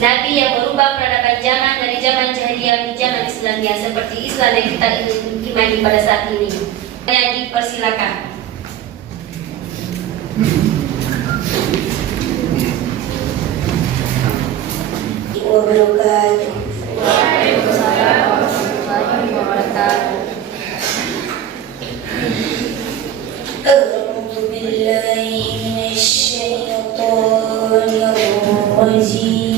Nabi yang merubah peradaban zaman dari zaman jahiliyah ke zaman Islamiyah seperti Islam yang kita imani pada saat ini. Saya dipersilakan. Wabarakatuh. Waalaikumsalam warahmatullahi wabarakatuh. A'udzu billahi minasyaitonir rajim.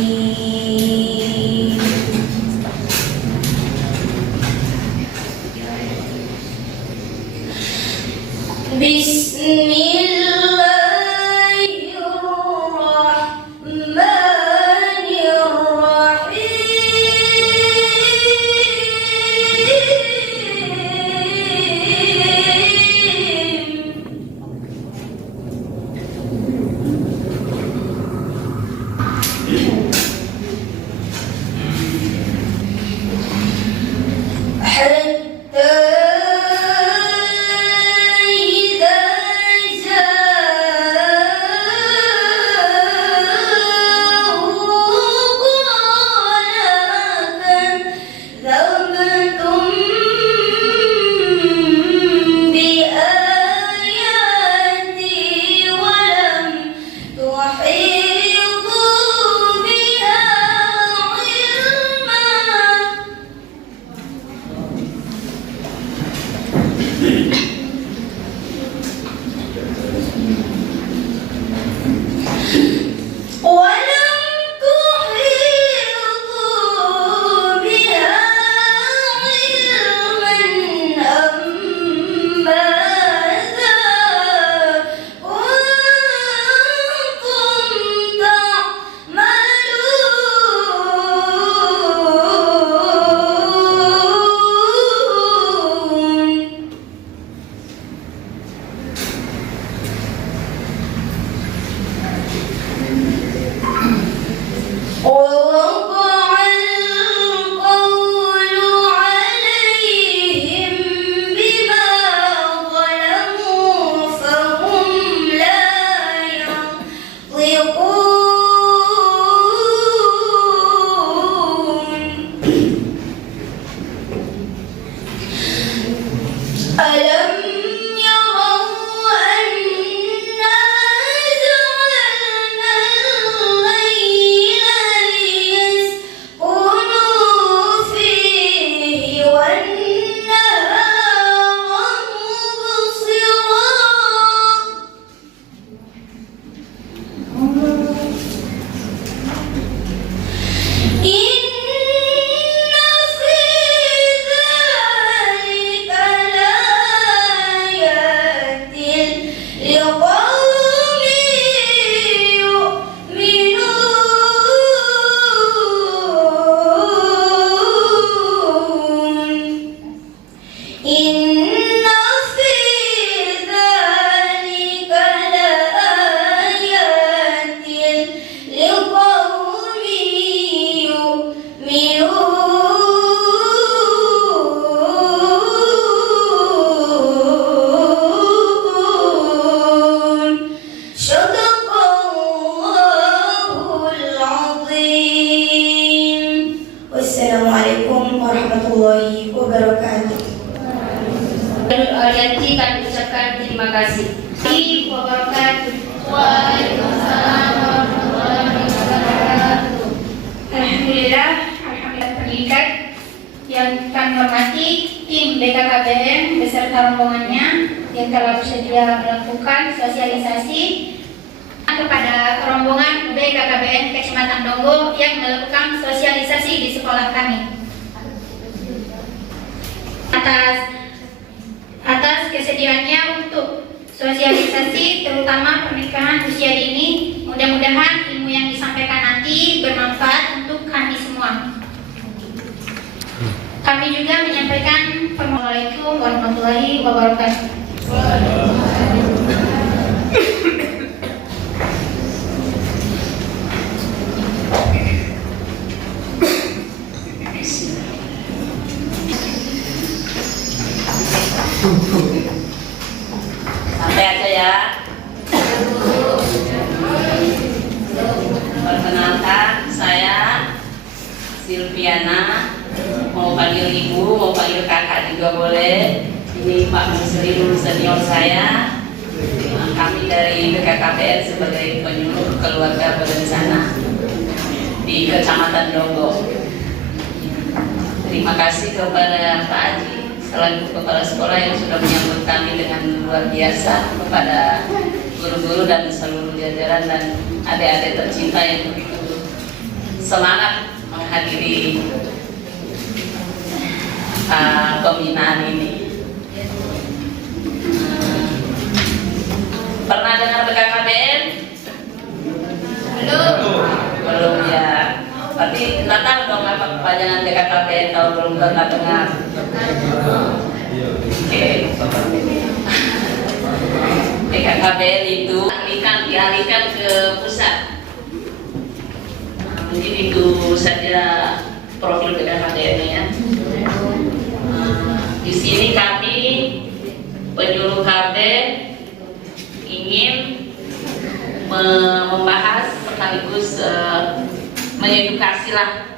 Wassalamualaikum warahmatullahi wabarakatuh. Alianti kami ucapkan terima kasih. Wabarakatuh. Waalaikumsalam warahmatullahi wabarakatuh. Alhamdulillah pendidikan yang kami hormati tim BKKBN beserta rombongannya yang telah bersedia melakukan sosialisasi kepada rombongan BKKBN Kecamatan Donggo yang melakukan sosialisasi di sekolah kami. Atas kesediaannya untuk sosialisasi terutama pernikahan usia dini, mudah-mudahan ilmu yang disampaikan nanti bermanfaat untuk kami semua. Kami juga menyampaikan Assalamualaikum warahmatullahi wabarakatuh. Sampai aja ya. Perkenalkan, saya Silviana, mau panggil ibu, mau panggil kakak juga boleh. Ini Pak Muslim senior saya. Kami dari BKKBN sebagai penyuluh keluarga berencana di Kecamatan Donggo. Terima kasih kepada Pak Haji selaku kepala sekolah yang sudah menyambut kami dengan luar biasa, kepada guru-guru dan seluruh jajaran dan adik-adik tercinta yang begitu semangat menghadiri pembinaan ini. Pernah dengar BKKBN? Belum ya. Berarti nggak tahu dong apa kepanjangan BKKBN kalau belum pernah dengar. Oke. BKKBN itu dialihkan ke pusat. Mungkin itu saja profil BKKBN ya. Di sini kami penyuluh KB ingin membahas sekaligus mengedukasi lah.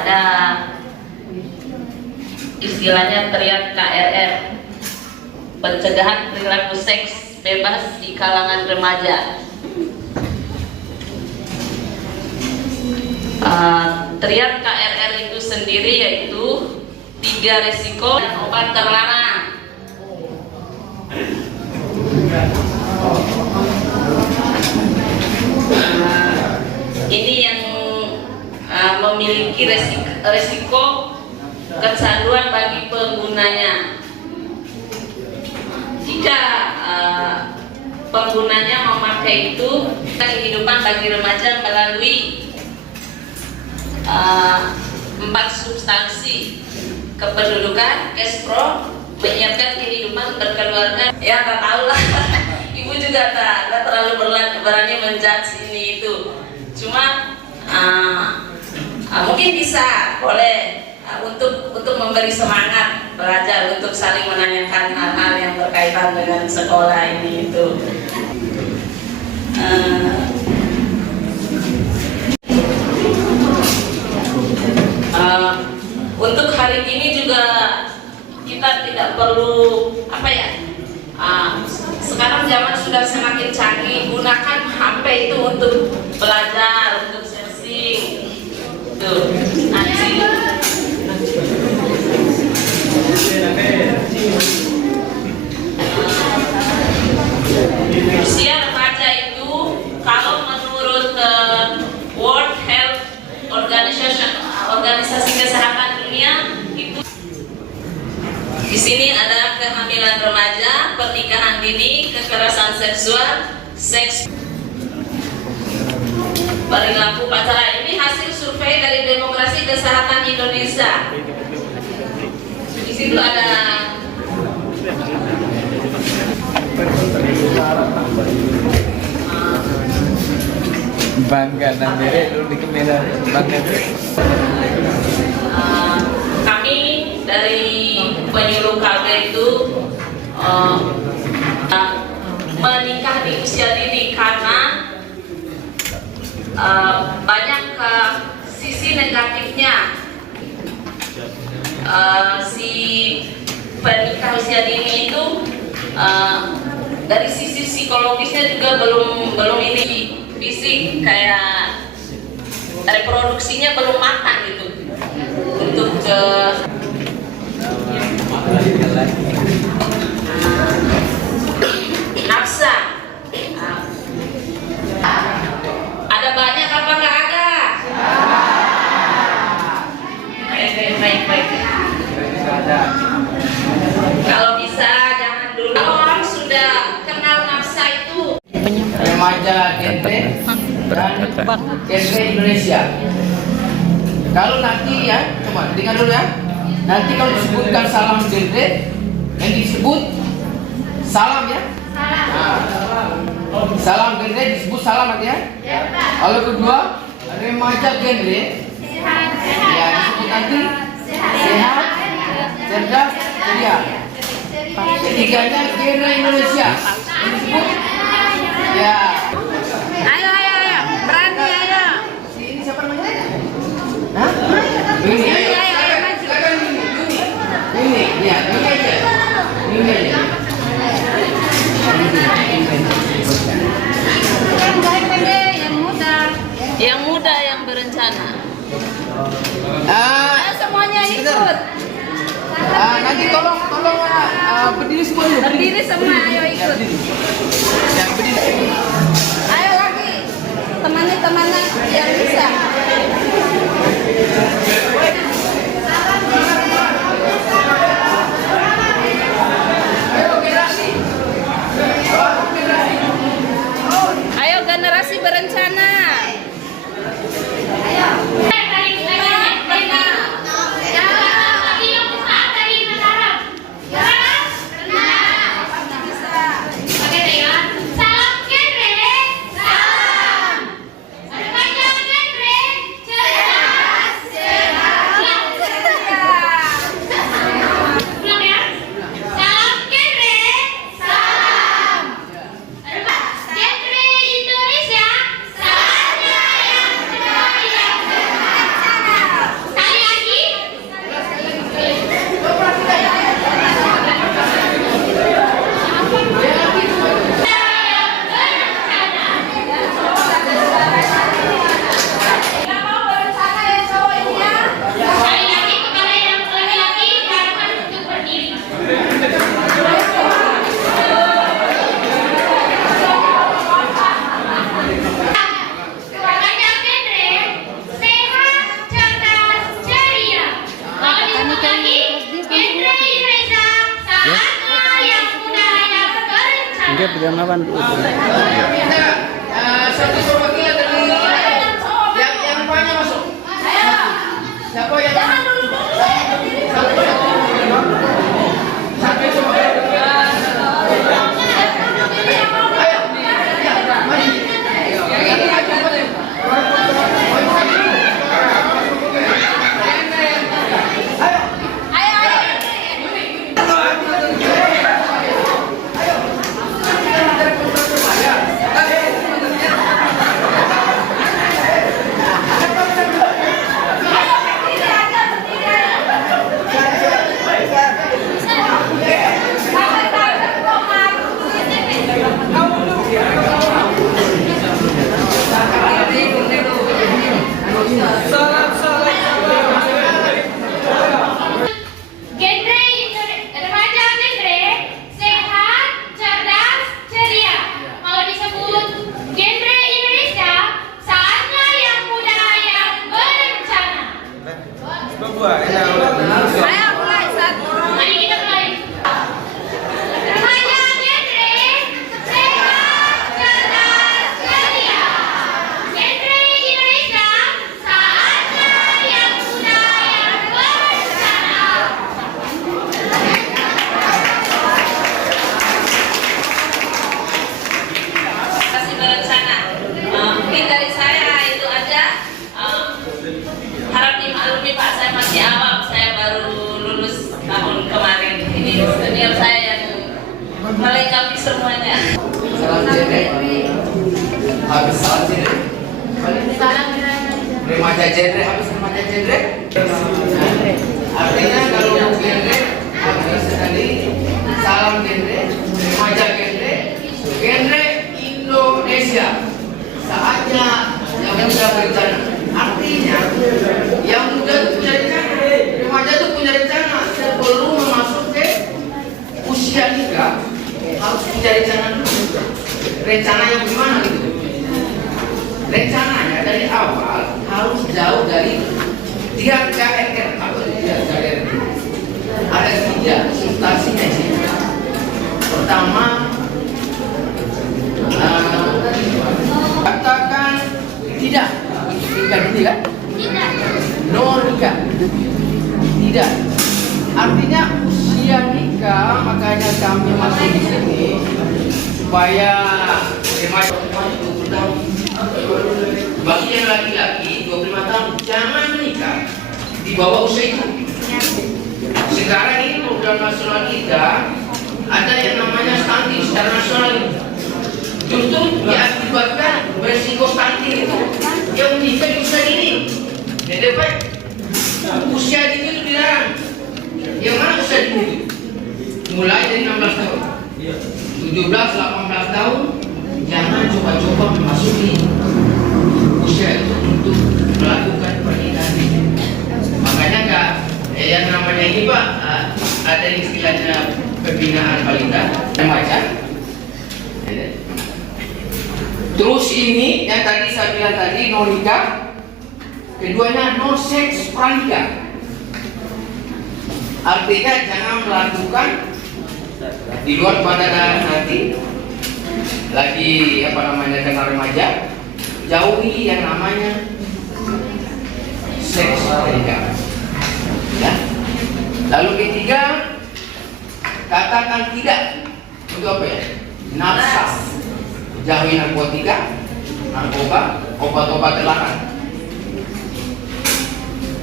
Ada istilahnya teriak KRR, pencegahan perilaku seks bebas di kalangan remaja. Teriak KRR itu sendiri yaitu 3 risiko dan obat terlarang. Ini yang memiliki resiko kecanduan bagi penggunanya. Jika penggunanya memakai itu, kehidupan bagi remaja melalui 4 substansi: kependudukan, cash pro, menyiapkan kehidupan berkeluarga. Ya nggak tahu lah. Ibu juga tak terlalu berani menjudge ini itu. Cuma mungkin bisa, boleh untuk memberi semangat belajar, untuk saling menanyakan hal-hal yang berkaitan dengan sekolah ini itu. Untuk hari ini juga kita tidak perlu sekarang zaman sudah semakin canggih, gunakan HP itu untuk belajar, untuk searching. Tuh, nanti usia remaja itu kalau menurut World Health Organization, Organisasi Kesehatan Dunia, itu di sini ada kehamilan remaja, pernikahan dini, kekerasan seksual, seks, perilaku pacaran. Ini hasil survei dari Demokrasi Kesehatan Indonesia. Di situ ada bangga dan diri lu di kamera bangga. Kami dari penyuluh KB itu menikah di usia dini karena banyak sisi negatifnya. Si pernikah usia dini itu dari sisi psikologisnya juga belum ini, fisik kayak reproduksinya belum matang gitu untuk nafsa. Ada banyak apa nggak ada? Baik. Kalau bisa jangan dulu. Kalau orang sudah kenal nafsa itu. Remaja genre dan genre Indonesia. Kalau nanti ya, coba dengar dulu ya. Nanti kalau disebutkan salam genre, yang disebut salam ya. Salam genre disebut salam ya. Kalau kedua remaja genre, ya disebut nanti sehat, cerdas, ceria. Ketiganya genre Indonesia, yang disebut ya. Ayo, berani ayo. Ini siapa namanya? berencana. Ah, Ayo semuanya ikut. nanti tolong berdiri semua dulu. Berdiri semua, ayo ikut. Ya, berdiri. Ayo lagi. Teman-temannya yang bisa. Ayo generasi berencana. Dia perjalanan dulu. Minta satu perwakilan dari yang banyak masuk. Siapa yang jangan dulu. Satu coba. Ayo. Ya, mari. Mungkin dari saya itu aja. Harap dimaklumi Pak, saya masih awam, saya baru lulus tahun kemarin. Ini senior saya yang melengkapi semuanya. Salam genre. Habis salam genre. Remaja genre, habis remaja genre. Artinya kalau genre habis tadi salam genre, remaja genre, genre Indonesia. Saatnya yang muda berencana. Artinya yang muda itu punya rencana, remaja itu punya rencana. Sebelum masuk ke usia nikah harus punya rencana dulu. Rencananya bagaimana gitu? Rencananya dari awal harus jauh dari 3KRR atau 3KRR. Ada 3 substansinya sih. Pertama, katakan tidak. Nikah dulu kan? Tidak. No nikah. Tidak. Artinya usia nikah, makanya kami masuk di sini supaya remaja 20 tahun. Bagi yang laki-laki 25 tahun jangan menikah di bawah usia itu. Sekarang ini program nasional kita ada yang namanya stunting secara nasional. Justru diakibatkan beresiko stunting itu yang menikah di usia dini. DDP usia dini itu dilarang. Yang mana usia dini itu? Mulai dari 16 tahun, 17-18 tahun, jangan coba-coba memasuki usia itu untuk ada istilahnya pembinaan balita remaja. Terus ini yang tadi saya bilang tadi no nikah, keduanya no seks pranikah. Artinya jangan melakukan di luar pada nanti lagi kenal remaja, jauhi yang namanya seks pranikah. Ya. Lalu ketiga, katakan tidak untuk apa ya? Nafsa. Jauhi narkotika, narkoba, obat-obat terlarang.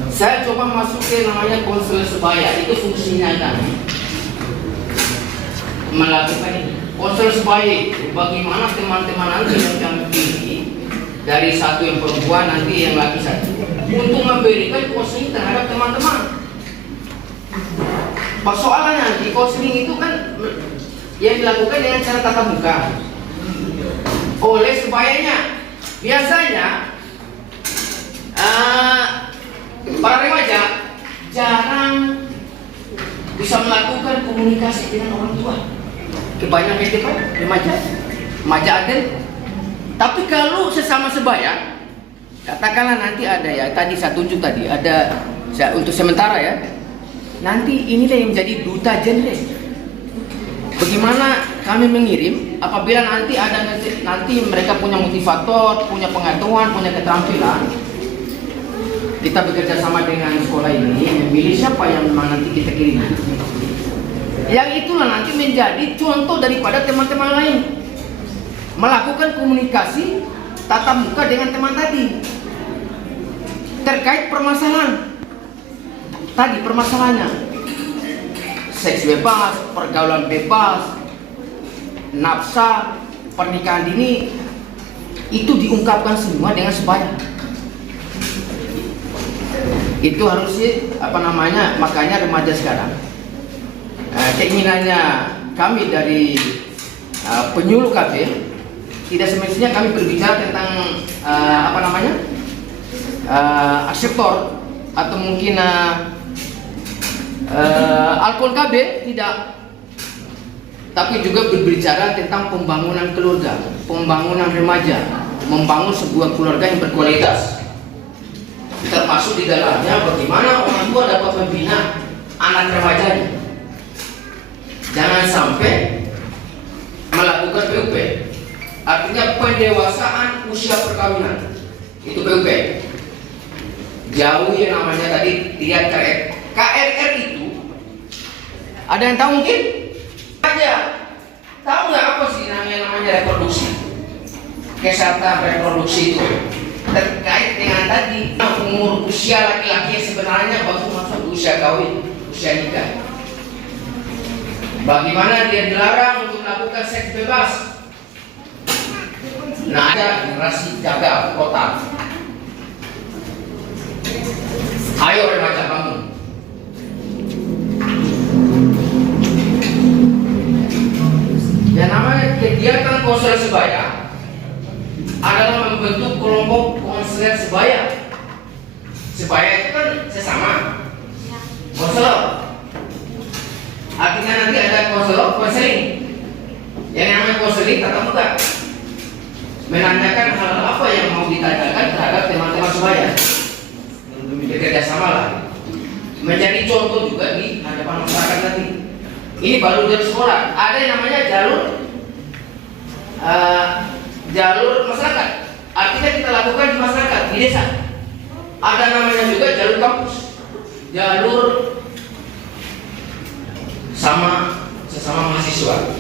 Saya coba masuk ke namanya konselor sebaya, itu fungsinya kan melakukan ini. Konselor sebaya, bagaimana teman-teman nanti yang begini dari satu yang perempuan nanti yang laki satu untuk memberikan konseling terhadap teman-teman. Persoalannya di konseling itu kan yang dilakukan dengan cara tatap muka oleh sebayanya. Biasanya para remaja jarang bisa melakukan komunikasi dengan orang tua. Kebanyakan itu kan remaja aden. Tapi kalau sesama sebaya, katakanlah nanti ada ya, tadi saya tunjuk tadi ada untuk sementara ya. Nanti inilah yang menjadi duta genre. Bagaimana kami mengirim apabila nanti ada nanti mereka punya motivator, punya pengetahuan, punya keterampilan. Kita bekerja sama dengan sekolah ini, memilih siapa yang memang nanti kita kirim. Yang itulah nanti menjadi contoh daripada teman-teman lain melakukan komunikasi tatap muka dengan teman tadi terkait permasalahan tadi, permasalahannya seks bebas, pergaulan bebas, nafsa, pernikahan dini, itu diungkapkan semua dengan sebaya. Itu harusnya makanya remaja sekarang keinginannya kami dari penyuluh KB tidak semestinya kami berbicara tentang akseptor atau mungkin alkohol KB, tidak, tapi juga berbicara tentang pembangunan keluarga, pembangunan remaja, membangun sebuah keluarga yang berkualitas, termasuk di dalamnya bagaimana orang tua dapat membina anak remajanya. Jangan sampai melakukan PUP, artinya pendewasaan usia perkawinan, itu PUP. Jauh yang namanya tadi lihat KRR itu ada yang tahu mungkin? Aja tahu nggak apa sih namanya reproduksi? Kesehatan reproduksi itu terkait dengan tadi umur usia laki-laki sebenarnya baru masuk usia kawin, usia nikah. Bagaimana dia dilarang untuk melakukan seks bebas? Nah, ada generasi jaga kota. Ayo remaja bangun. Yang namanya kegiatan konselor sebaya adalah membentuk kelompok konselor sebaya. Sebaya itu kan sesama konselor. Artinya nanti ada konseling. Yang namanya konseling tatap muka, menanyakan hal apa yang mau ditanyakan terhadap teman-teman sebaya. Bekerja sama lah, menjadi contoh juga di hadapan masyarakat nanti. Ini baru dari sekolah. Ada yang namanya jalur masyarakat. Artinya kita lakukan di masyarakat, di desa. Ada namanya juga jalur kampus, jalur sesama mahasiswa.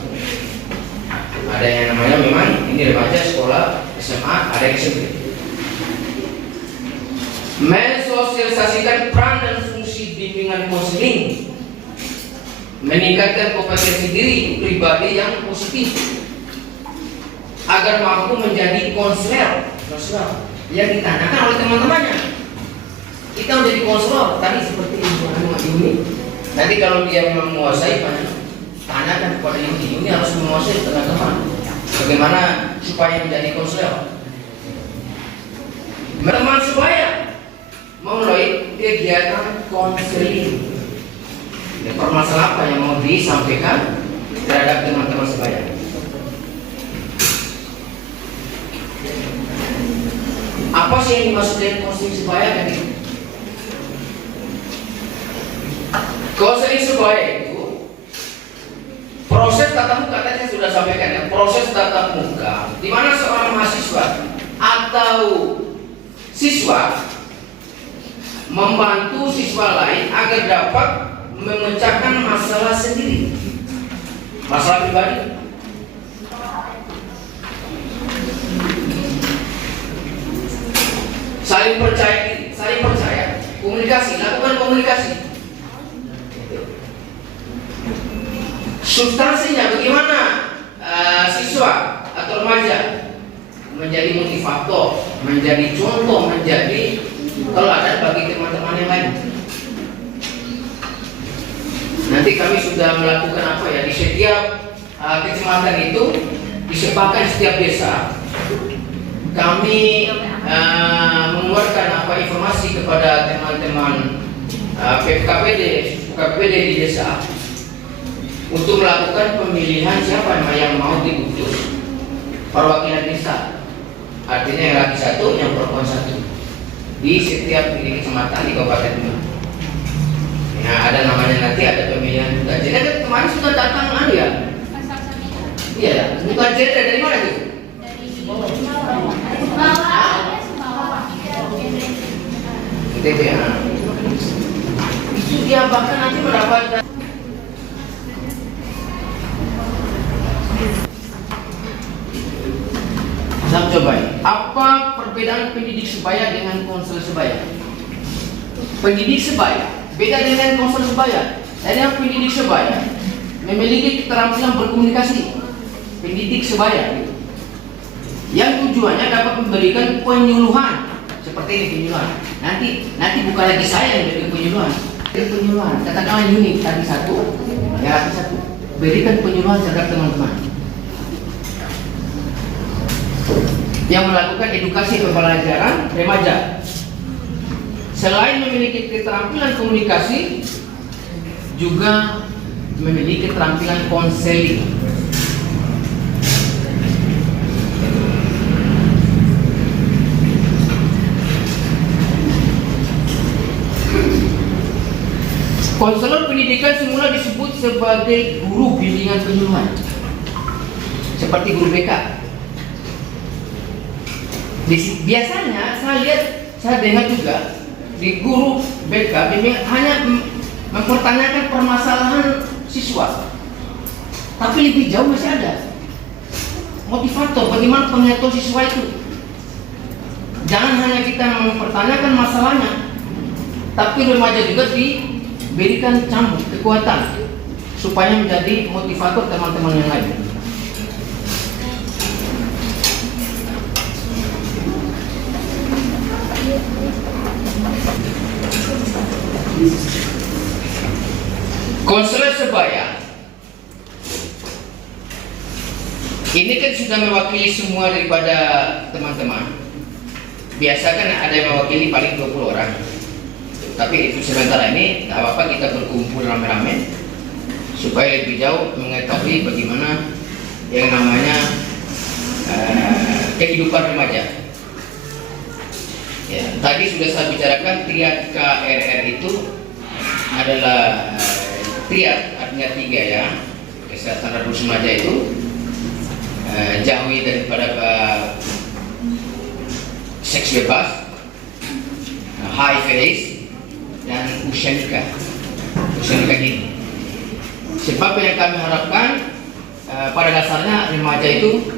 Ada yang namanya memang ini remaja sekolah SMA, ada yang SMP. Mensosialisasikan peran dan fungsi bimbingan konseling, meningkatkan kompetensi diri pribadi yang positif agar mampu menjadi konselor yang ditanyakan oleh teman-temannya. Kita menjadi konselor tadi seperti ini. Nanti kalau dia memang menguasai, tanyakan kepada ini harus menguasai teman-teman. Bagaimana supaya menjadi konselor? Teman sebaya melalui kegiatan konseling. permasalahan apa yang mau disampaikan terhadap teman-teman sebaya. Apa sih yang dimaksud dengan konseling sebaya tadi? Konseling sebaya itu proses tatap muka, tadi saya sudah sampaikan ya, proses tatap muka di mana seorang mahasiswa atau siswa membantu siswa lain agar dapat memecahkan masalah sendiri, masalah pribadi. Saling percaya diri, saling percaya, komunikasi, lakukan komunikasi. Substansinya bagaimana siswa atau remaja menjadi motivator, menjadi contoh, menjadi teladan bagi teman-teman yang lain. Nanti kami sudah melakukan apa ya, di setiap kecamatan itu, disebarkan setiap desa, kami mengeluarkan informasi kepada teman-teman PKPD di desa untuk melakukan pemilihan siapa yang mau diutus perwakilan desa. Artinya yang laki satu, yang perempuan satu di setiap kecamatan di Kabupaten Demak. Nah, ada namanya nanti ada pemilihan juga. Jadi kan kemarin sudah datang ya? Iya ya. Bukan jadi dari mana tuh? ITB ya. Itu dia bahkan nanti mendapat. Saya coba, apa perbedaan pendidik sebaya dengan konselor sebaya? Pendidik sebaya beda dengan konselor sebaya. Yang pendidik sebaya memiliki keterampilan berkomunikasi. Pendidik sebaya yang tujuannya dapat memberikan penyuluhan seperti ini penyuluhan. Nanti bukan lagi saya yang berikan penyuluhan. Penyuluhan, katakanlah unit tadi satu, ya lagi satu. Berikan penyuluhan terhadap teman-teman yang melakukan edukasi pembelajaran remaja. Selain memiliki keterampilan komunikasi, juga memiliki keterampilan konseling. Konselor pendidikan semula disebut sebagai guru bimbingan penyuluhan, seperti guru BK. Biasanya saya dengar juga di guru BK bimbingan hanya mempertanyakan permasalahan siswa, tapi lebih jauh masih ada motivator, bagaimana pengetahuan siswa itu. Jangan hanya kita mempertanyakan masalahnya, tapi remaja juga diberikan cambuk kekuatan supaya menjadi motivator teman-teman yang lain. Konselor sebaya ini kan sudah mewakili semua daripada teman-teman. Biasa kan ada yang mewakili paling 20 orang. Tapi itu sementara ini tak apa-apa kita berkumpul rame-rame supaya lebih jauh mengetahui bagaimana yang namanya kehidupan remaja. Ya, tadi sudah saya bicarakan triad KRR itu adalah triad, artinya 3 ya. Kesehatan reproduksi remaja itu jauhi daripada seks bebas, HIV AIDS, dan usia nikah dini. Sebab yang kami harapkan pada dasarnya remaja itu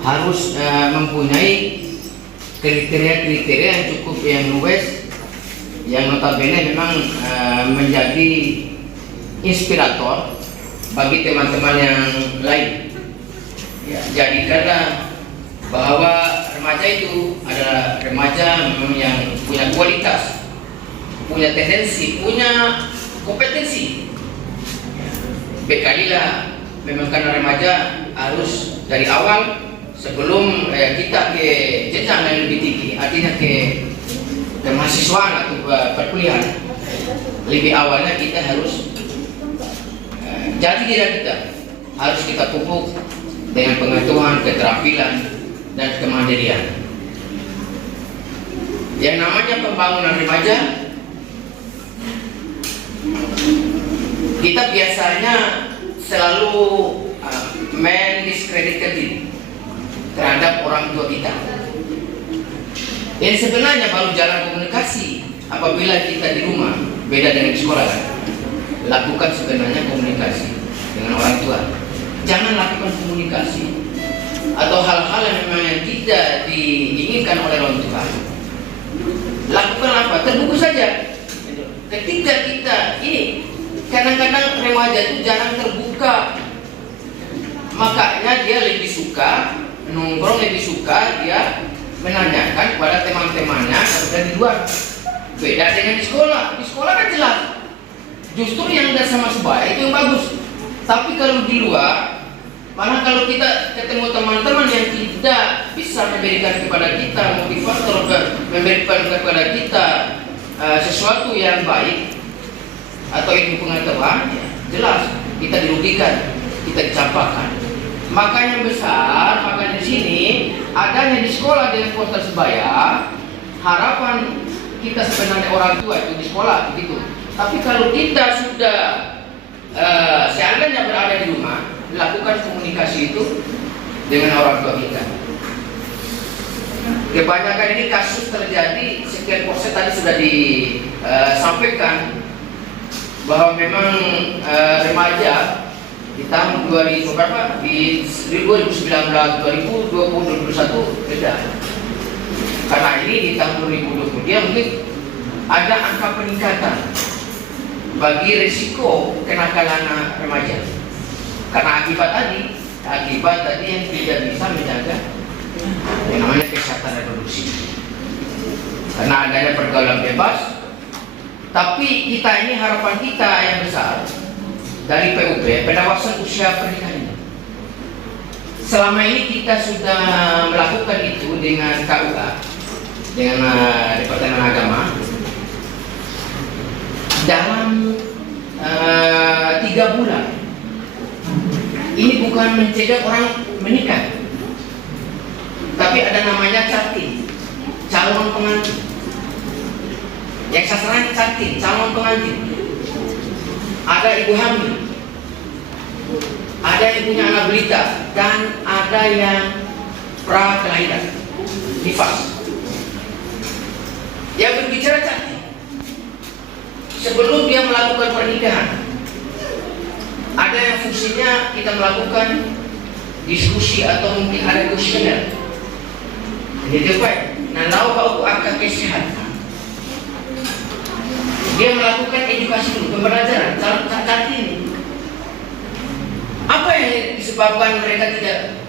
harus mempunyai kriteria-kriteria yang cukup yang luas, yang notabene memang menjadi inspirator bagi teman-teman yang lain. Ya, jadikanlah bahwa remaja itu adalah remaja memang yang punya kualitas, punya tendensi, punya kompetensi. Bekalilah memang karena remaja harus dari awal sebelum kita ke jenjang yang lebih tinggi, artinya ke mahasiswaan atau perkuliahan, lebih awalnya kita harus Jati diri kita harus kita pupuk dengan pengetahuan, keterampilan, dan kemandirian. Yang namanya pembangunan remaja, kita biasanya selalu mendiskreditkan diri terhadap orang tua kita. Yang sebenarnya baru jalan komunikasi apabila kita di rumah, beda dengan di sekolah. Lakukan sebenarnya komunikasi dengan orang tua. Jangan lakukan komunikasi atau hal-hal yang memang tidak diinginkan oleh orang tua. Lakukan apa? Terbuka saja. Ketika kita ini kadang-kadang remaja itu jarang terbuka, makanya dia lebih suka nongkrong, lebih suka dia menanyakan kepada teman-temannya kalau di luar. Beda dengan di sekolah. Di sekolah kan jelas. Justru yang udah sama sebaya itu yang bagus. Tapi kalau di luar, malah kalau kita ketemu teman-teman yang tidak bisa memberikan kepada kita motivator, memberikan kepada kita sesuatu yang baik atau ilmu pengetahuan, ya, jelas kita dirugikan, kita dicampakkan. Makanya besar, makanya di sini adanya di sekolah dengan kuota sebaya, harapan kita sebenarnya orang tua itu di sekolah begitu. Tapi kalau kita sudah seandainya berada di rumah, lakukan komunikasi itu dengan orang tua kita. Kebanyakan ini kasus terjadi, sekian persen tadi sudah disampaikan bahwa memang remaja di tahun 2000 berapa? Di 2019, 2020, 2021 beda. Karena ini di tahun 2020 dia mungkin ada angka peningkatan bagi risiko kenakalan remaja. Karena akibat tadi yang tidak bisa menjaga yang namanya kesehatan reproduksi. Karena adanya pergaulan bebas. Tapi kita ini harapan kita yang besar dari PUP, pendawasan usia pernikahan ini. Selama ini kita sudah melakukan itu dengan KUA, dengan Departemen Agama dalam 3 bulan. Ini bukan mencegah orang menikah, tapi ada namanya catin, calon pengantin. Yang sasaran catin, calon pengantin. Ada ibu hamil, ada yang punya anak balita, dan ada yang pra kelahiran, nifas. Yang berbicara catin, sebelum dia melakukan pernikahan, ada yang fungsinya kita melakukan diskusi atau mungkin ada kuesioner. Jadi nah lau kau akan kesehatan. Dia melakukan edukasi dulu, pembelajaran saat ini. Apa yang disebabkan mereka tidak?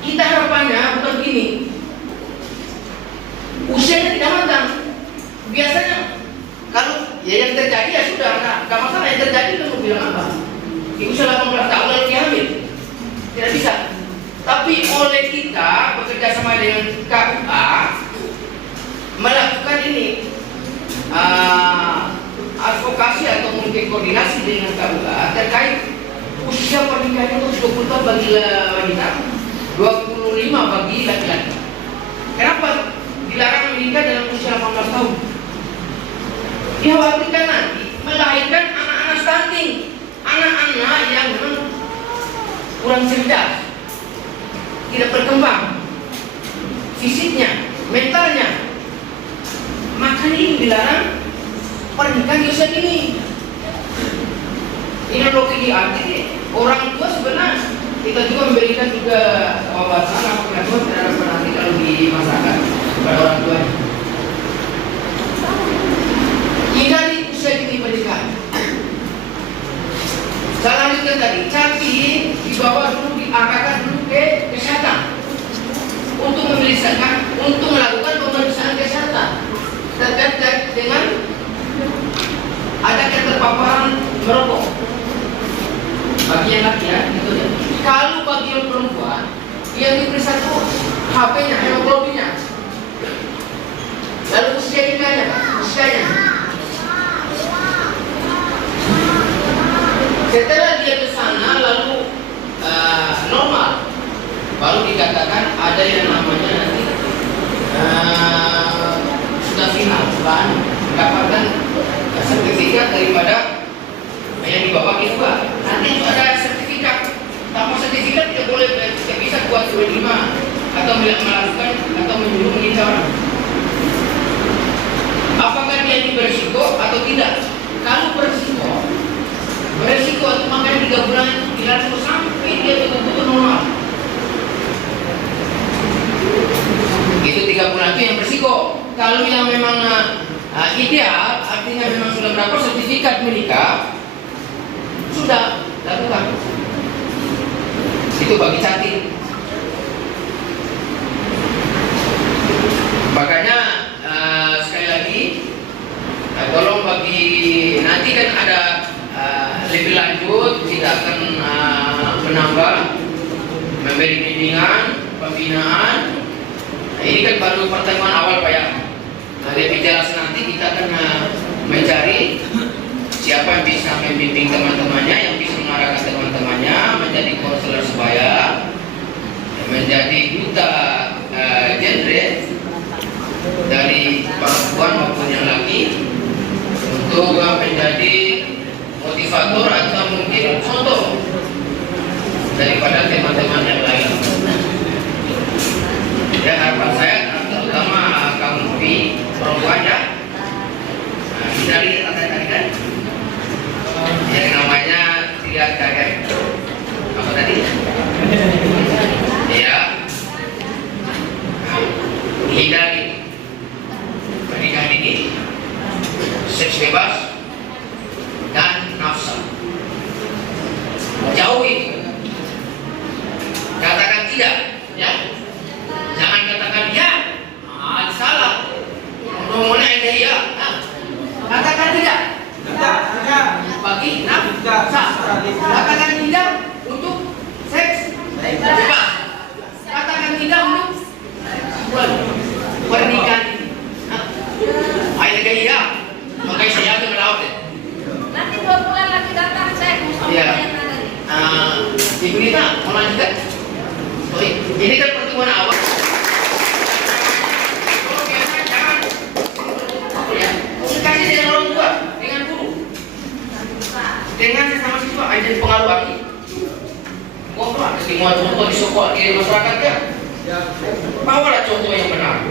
Kita harapannya bukan gini. Usianya tidak matang. Biasanya kalau ya yang terjadi ya sudah, nggak masalah yang terjadi itu mau bilang apa? Di usia 18 tahun lalu dia hamil, tidak bisa. Tapi oleh kita bekerja sama dengan KUA melakukan ini advokasi atau mungkin koordinasi dengan KUA terkait usia pernikahan itu 20 tahun bagi wanita, 25 bagi laki-laki. Kenapa dilarang menikah dalam usia 18 tahun? Dikhawatirkan nanti melahirkan anak-anak stunting, anak-anak yang memang kurang cerdas, tidak berkembang fisiknya, mentalnya. Makanya ini dilarang pernikahan di usia ini. Ini logik diarti orang tua sebenarnya kita juga memberikan juga wawasan apa pengetahuan terhadap nanti kalau di masyarakat kepada orang tua. Hingga di usia ini pernikahan. Saya lanjutkan tadi, tapi dibawa dulu, diarahkan dulu ke kesehatan untuk melakukan pemeriksaan kesehatan terkait dengan ada keterpaparan merokok. Bagi yang laki ya, gitu ya. Kalau bagi yang perempuan, yang diperiksa itu HP-nya, hemoglobinnya, lalu usianya. Setelah dia ke sana akan mendapatkan sertifikat daripada yang dibawa kedua. Nanti itu ada sertifikat. Tanpa sertifikat tidak boleh, tidak bisa buat berlima atau melakukan atau menyuruh menikah orang. Apakah dia ini berisiko atau tidak? Kalau berisiko itu makanya 3 bulan itu dilakukan sampai dia betul-betul normal. Itu 3 bulan itu yang berisiko. Kalau yang memang ideal, artinya memang sudah berapa sertifikat menikah, sudah lakukan. Itu bagi cantik. Makanya sekali lagi, tolong bagi nanti kan ada lebih lanjut, kita akan menambah, memberi bimbingan, pembinaan. Nah, ini kan baru pertemuan awal Pak ya. Lebih jelas nanti kita akan mencari siapa yang bisa membimbing teman-temannya, yang bisa mengarahkan teman-temannya menjadi konselor sebaya, menjadi duta genre dari perempuan maupun yang laki, untuk menjadi motivator atau mungkin contoh daripada teman-teman yang lain. Ya, harapan saya terutama kamu perempuan ya, dari tadi kan yang namanya tidak kaget apa tadi ya, hindari pernikahan ini, seks bebas dan nafsu, jauhi, katakan tidak ya, jangan katakan ya, salah ngomongnya ada ya, katakan tidak bagi nafsu, katakan tidak untuk seks bebas, katakan tidak untuk pernikahan ini. Ayo gaya, makanya saya akan melawat. Nanti 2 bulan lagi datang saya mau sama Iya. yang ada. Ibu Nita mau lanjutkan? Ini kan pertemuan awal. Kalau biasa jangan ya, komunikasi dengan orang tua, dengan guru, dengan sesama siswa, ada pengaruh lagi. Ngobrol ada semua contoh di sekolah di masyarakat ya. Bawalah contoh yang benar.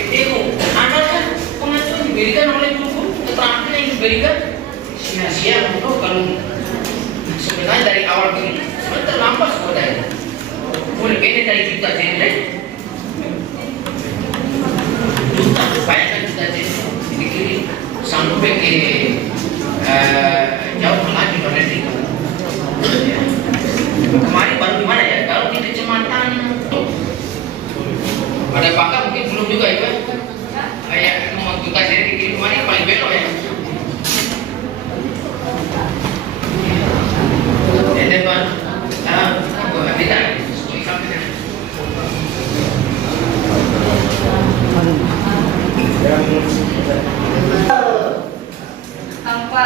Itu ada kan pengajuan diberikan oleh guru, keterangan yang diberikan sia-sia untuk kalau sebenarnya dari awal begini sebenarnya terlambat sebenarnya. Boleh beda dari juta genre. Bayangkan juta genre dikirim sampai ke jauh lagi berarti. Kemarin baru di mana ya? Kalau di Kecamatan ada Bangka mungkin belum juga ya. Kayak nomor juta genre dikirim kemarin paling belok ya. Depan, tidak. Tanpa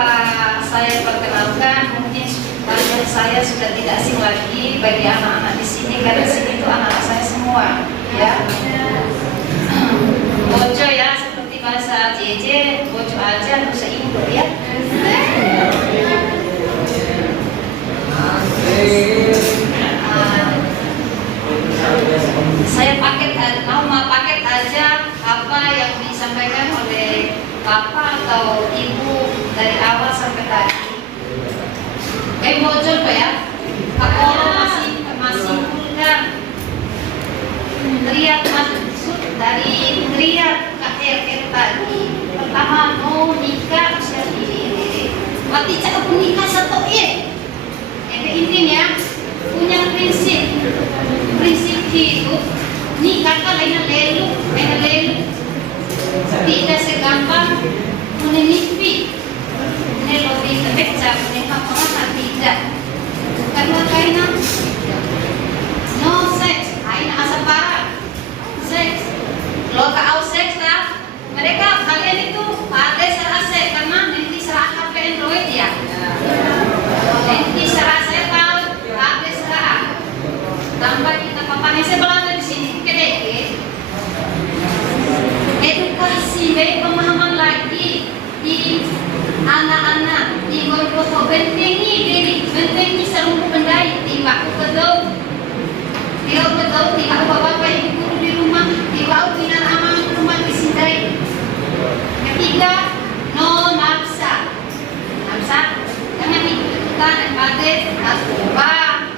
saya perkenalkan, mungkin wajah saya sudah tidak asing lagi bagi anak-anak di sini, karena sini itu anak saya semua, ya. Bojo ya, seperti bahasa JJ, bojo aja nggak usah ibu ya. Saya mau paket aja apa yang disampaikan oleh bapak atau ibu dari awal sampai tadi. Bocor Pak ya, kalau masih bukan teriak maksud dari teriak KRR tadi. Pertama mau nikah usia dini, mati cakap nikah satu Ini intinya punya prinsip hidup. Nikah kan lain lelu, tidak segampang meninipi, lebih terpecah, menengah tidak. Karena kaina no sex, kaina asa parah, seks. Lo kau seks tak? Mereka kalian itu ada serasa karena nanti serah HP Android ya. Nanti serah saya tahu, ada serah. Tambah kita papannya sebelah di sini, kedek. Itu anak-anak di bawah bentengi diri, bentengi seluruh pendai, tiba betul, tiba bapak ibu guru di rumah, tiba binar aman rumah disindai. Ketiga, no nafsa, jangan ikut-ikutan empati, coba,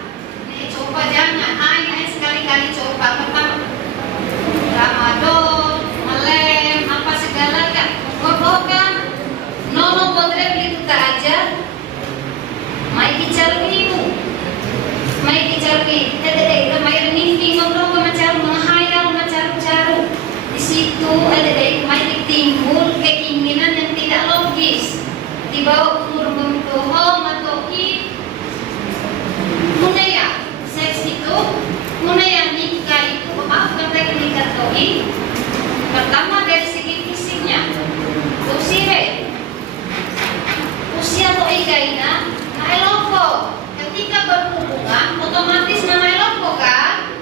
coba jangan, sekali-kali coba pertama, Ramadan, melem, apa segala kan, bodohkan. Nono podre beli tuta aja. Mai dicaruimu. Mai dicarui. Ada mai mimpi ngobrol macam menghayal macam-macam. Di situ ada mai timbul keinginan yang tidak logis. Di bawah umur berbohong atau munaya seks itu, munaya nikah itu, maafkan saya nikah toi. Pertama dari segi fisiknya, usia atau igaina, nailoko. Ketika berhubungan, otomatis nailoko kan?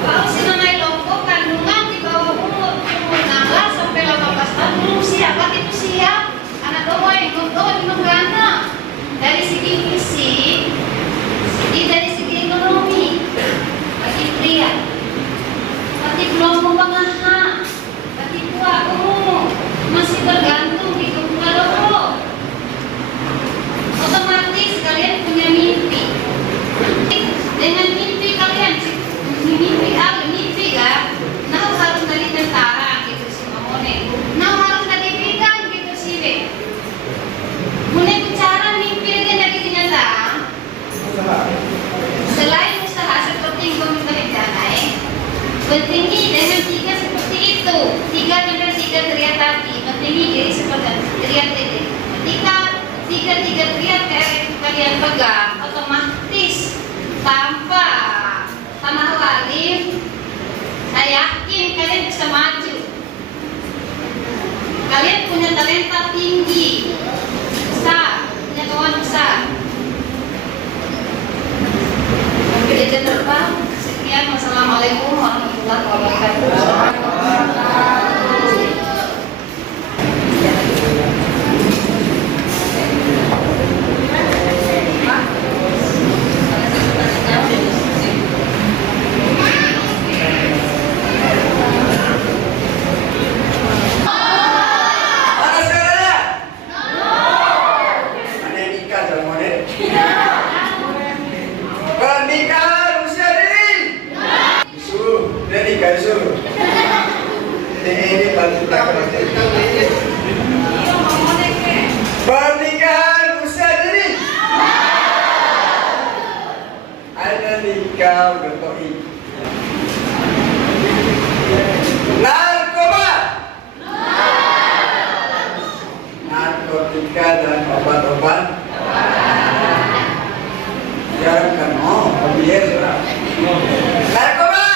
Kalau si nailoko kandungan di bawah umur 16 sampai 18 tahun belum siap, berarti itu siap. Anak doa yang gana dari segi fisik, dari segi ekonomi bagi pria. Berarti belum mempengaruhi, berarti buat masih bergantung di keluarga. Otomatis kalian punya mimpi. Dengan mimpi kalian, mimpi kan? Nah harus dari tentara gitu si mamone. Nah harus dari bidang gitu sih be. Mune bicara mimpi itu jadi kenyataan. Selain usaha seperti yang gue minta rencanain, pentingnya dengan 3 seperti itu. 3 teriak tadi, pentingnya jadi seperti teriak tadi. Ketika 3 teriak kalian pegang, otomatis tanpa alif, saya yakin kalian bisa maju. Kalian punya talenta tinggi, besar, punya kawan besar. Oke, terbang. Sekian, wassalamualaikum warahmatullahi wabarakatuh. Pernikahan usia dini. Ada nikah berkoi. Narkoba. Narkotika dan obat-obat. Jarang kan? Oh, biasa. Narkoba.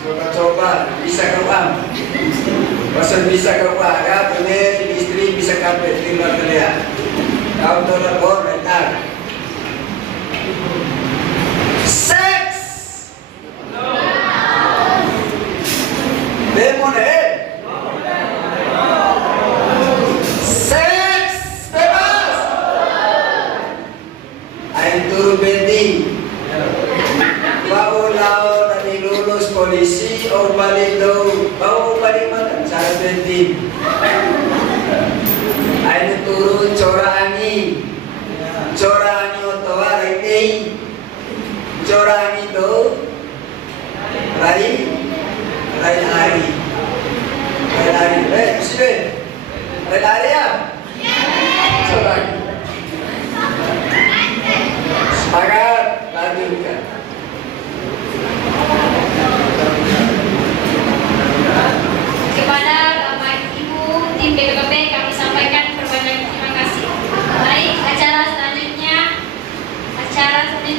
Coba-coba bisa keluar. Pasal bisa keluar, ya, punya istri bisa kapet tinggal terlihat. Kau telepon rentar. Seks. Demon seks bebas. Ain turu bendi. Bau lau tadi lulus polisi, balik do, bau balik makan cara bendi. Ain turun corangi otoa rei, corangi do, lari, presiden, lari ya, corangi, semangat, lanjutkan. Kepada Bapak Ibu tim BPKP kami sampaikan berbanyak terima kasih. Baik, acara selanjutnya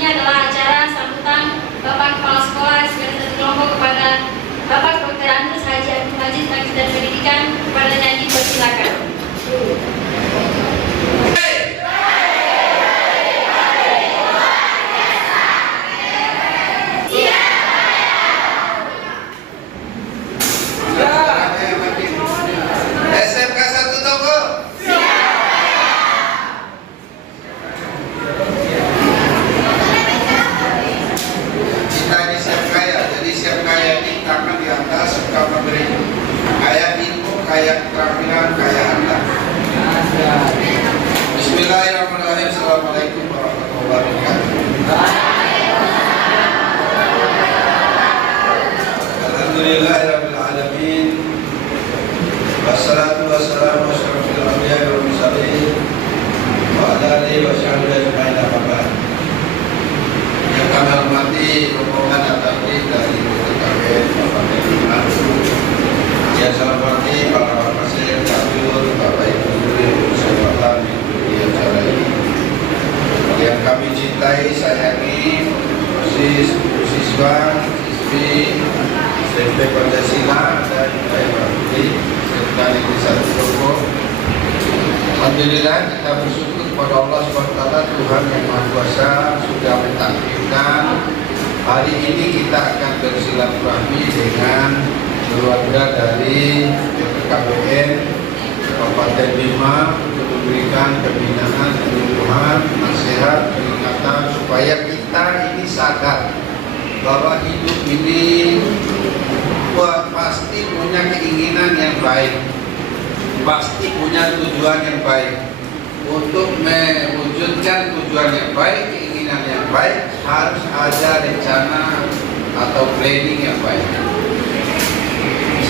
adalah acara sambutan Bapak Kepala Sekolah Sekretaris Kelompok kepada Bapak Dr. Andrus Haji Abdul Majid Majid dan Pendidikan. Kepada nyanyi persilakan. PP Pancasila dan Budaya Bakti serta Negeri Satu Lombok. Alhamdulillah kita bersyukur kepada Allah SWT, Tuhan yang Maha Kuasa sudah mentakdirkan hari ini kita akan bersilaturahmi dengan keluarga dari KBN Kabupaten Bima untuk memberikan pembinaan, penyuluhan, nasihat, peringatan supaya kita ini sadar bahwa hidup ini pasti punya keinginan yang baik, pasti punya tujuan yang baik. Untuk mewujudkan tujuan yang baik, keinginan yang baik, harus ada rencana atau planning yang baik.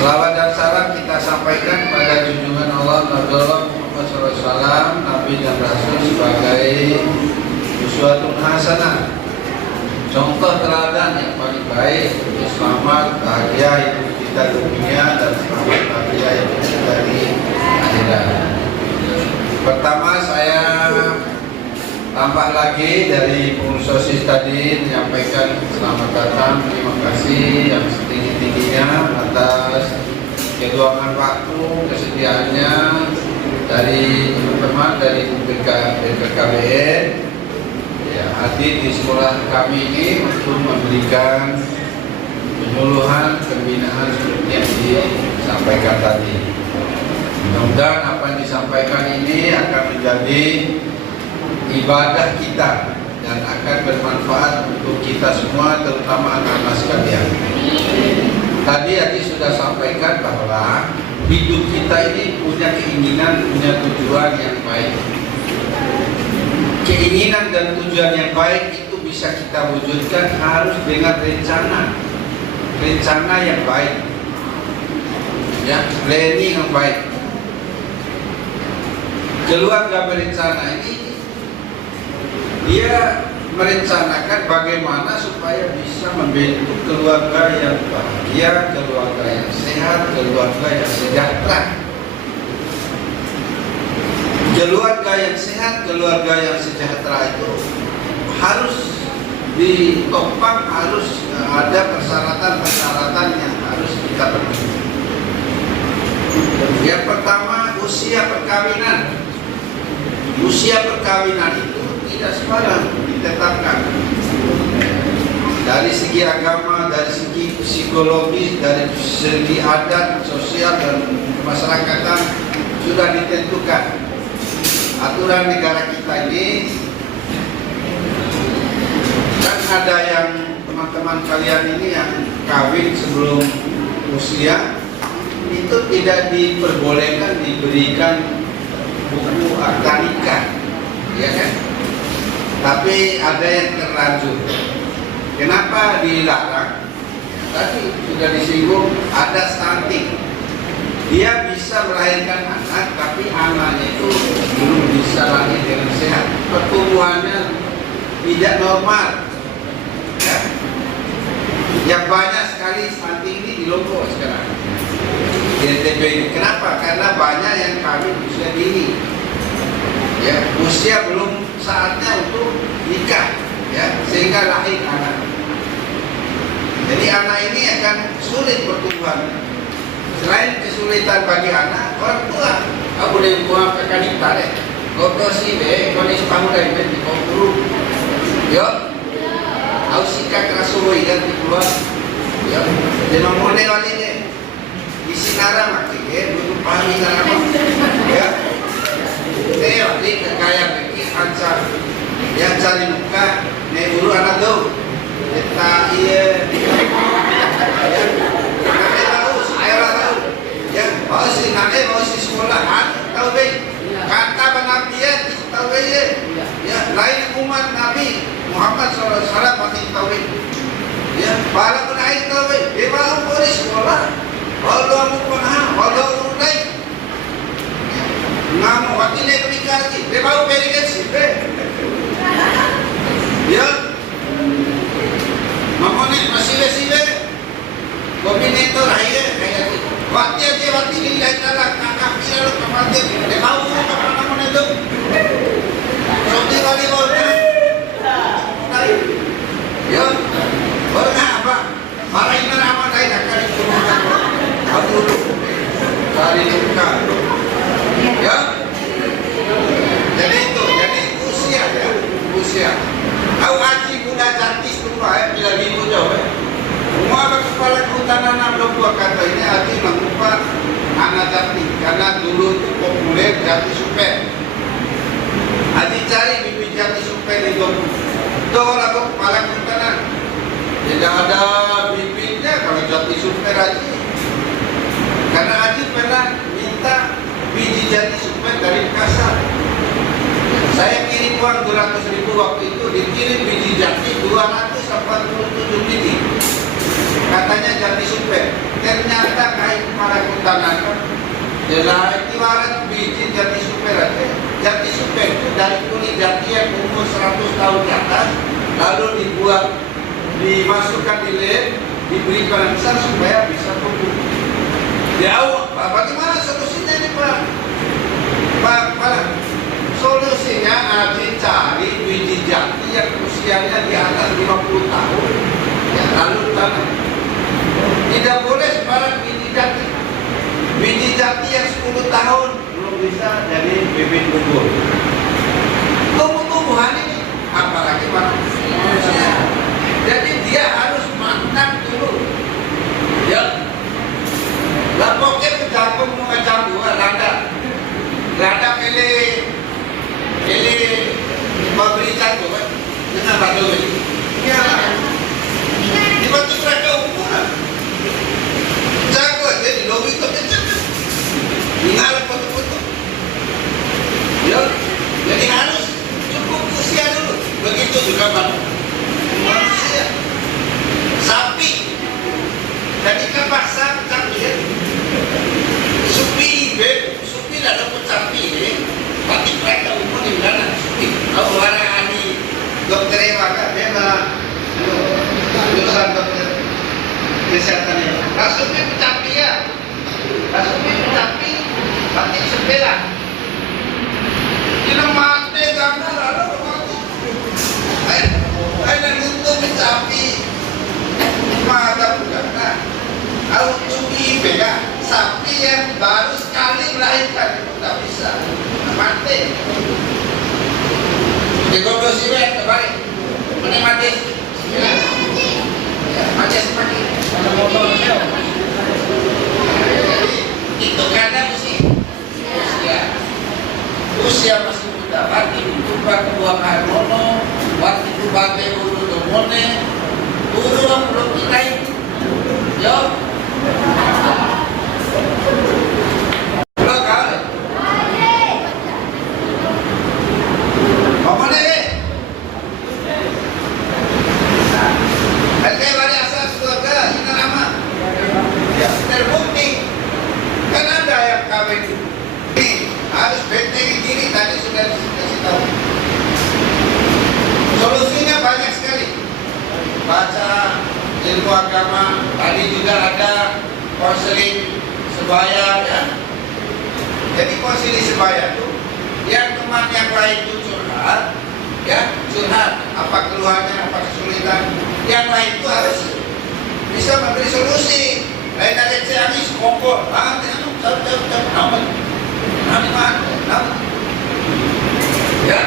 Selawat dan salam kita sampaikan pada junjungan Allah Muhammad SAW, Nabi dan Rasul sebagai uswatun hasanah, contoh teladan yang paling baik untuk selamat bahagia hidup kita di dunia dan selamat bahagia hidup kita di akhirat. Pertama saya tambah lagi dari pengurus OSIS tadi menyampaikan selamat datang, terima kasih yang setinggi-tingginya atas keluangan waktu, kesediaannya dari teman-teman dari BPKBN ya, hadir di sekolah kami ini untuk memberikan penyuluhan, pembinaan seperti yang disampaikan tadi. Mudah-mudahan apa yang disampaikan ini akan menjadi ibadah kita dan akan bermanfaat untuk kita semua, terutama anak-anak sekalian. Tadi Adi sudah sampaikan bahwa hidup kita ini punya keinginan, punya tujuan yang baik. Keinginan dan tujuan yang baik itu bisa kita wujudkan harus dengan rencana yang baik, ya, planning yang baik. Keluarga berencana ini dia merencanakan bagaimana supaya bisa membentuk keluarga yang bahagia, keluarga yang sehat, keluarga yang sejahtera. Keluarga yang sehat, keluarga yang sejahtera itu harus ditopang, harus ada persyaratan-persyaratan yang harus kita penuhi. Yang pertama, usia perkawinan. Usia perkawinan itu tidak sembarang ditetapkan. Dari segi agama, dari segi psikologis, dari segi adat, sosial dan kemasyarakatan sudah ditentukan. Aturan negara kita ini kan ada yang teman-teman kalian ini yang kawin sebelum usia itu tidak diperbolehkan diberikan buku akta nikah, ya kan? Tapi ada yang terlanjur. Kenapa dilarang? Tadi sudah disinggung, ada stunting. Dia bisa melahirkan anak, tapi anaknya itu belum bisa lahir dengan sehat. Pertumbuhannya tidak normal. Ya. Yang banyak sekali stunting ini di Lombok sekarang. Di NTB ini. Kenapa? Karena banyak yang kawin usia dini. Ya, usia belum saatnya untuk nikah, ya, sehingga lahir anak. Jadi anak ini akan sulit pertumbuhan. Selain kesulitan bagi anak, orang tua, aku boleh buang ke kanita deh. Kau si deh, kau ni sepamu dari benda kau guru. Yo, aku sikap kerasuai dan keluar. Yo, dia memulai wali deh. Isi nara makin, belum pahami nara ya. Saya di kekayaan begini ancar, yang cari muka, nih guru anak tuh, kita iya, ya, saya tahu, ya, mau si nane, mau si sekolahan, tahu be, kata pengabdian, tahu be, ya, lain umat Nabi Muhammad SAW masih tahu be, ya, para penaik tahu be, dia mau di sekolah. Allah mukmana, Allah ulai. Ngamu hati ne berikati, dia baru berikan sih, ya. Mamonet masih besi, kopi cari muka. Ya. Jadi itu, jadi usia ya, usia. Kau haji muda cantik semua ya, bila minggu jauh ya. Semua kepala kehutanan belum buat kata ini haji mengubah anak jati karena dulu itu populer jati super. Haji cari bibit jati super itu. Itu lah kepala kehutanan. Tidak ada bibitnya kalau jati super haji. Karena haji pernah minta biji jati super dari Makassar. Saya kirim uang 200.000 waktu itu, dikirim biji jati 287 biji. Katanya jati super. Ternyata kain kepala kehutanan. Jelas ibarat biji jati super aja. Jati super itu dari kulit jati yang umur 100 tahun ke atas, lalu dibuat, dimasukkan di lem, diberi besar supaya bisa tumbuh. Jauh, bagaimana solusinya ini Pak? Solusinya Haji cari biji jati yang usianya di atas 50 tahun, ya, lalu tanam. Tidak boleh sembarang biji jati. Biji jati yang 10 tahun belum bisa jadi bibit unggul. Tumbuh-tumbuhan ini, apalagi manusia. Jadi dia harus makan dulu. Ya. Lah pokoknya jagung mau jagung lada pilih pabrik jagung kan dengan batu ini. Ya. Di batu mereka ukuran. Jagung jadi lobi itu kecil. Ingat foto-foto. Ya. Jadi harus cukup usia dulu. Begitu juga manusia. Sapi. Jadi ke pasar sapi ya. Supi lah dapat sapi ya. Pati mereka umur di mana supi. Kalau orang ini dokter Ewa kan dia mah jurusan dokter kesehatan itu. Rasuknya sapi ya. Rasuknya sapi. Pati sepeda. Kita mati karena lalu mati. Ayo nuntuk sapi. Mata bukan. Kalau supi ya, sapi yang baru sekali melahirkan itu tak bisa mati. Digodoh sih terbalik. Mana mati? Ya, mati semakin. Jadi itu karena usia masih muda. Waktu itu pakai buah harmono, waktu itu pakai ulu domone, ulu belum kita yo. Harus benteng diri tadi sudah dikasih tahu. Solusinya banyak sekali. Baca ilmu agama, tadi juga ada konseling sebaya ya. Jadi konseling sebaya itu yang teman yang lain itu curhat, ya curhat apa keluhannya, apa kesulitan, yang lain itu harus bisa memberi solusi. Lain dari ciami sekongkol, jauh, ya.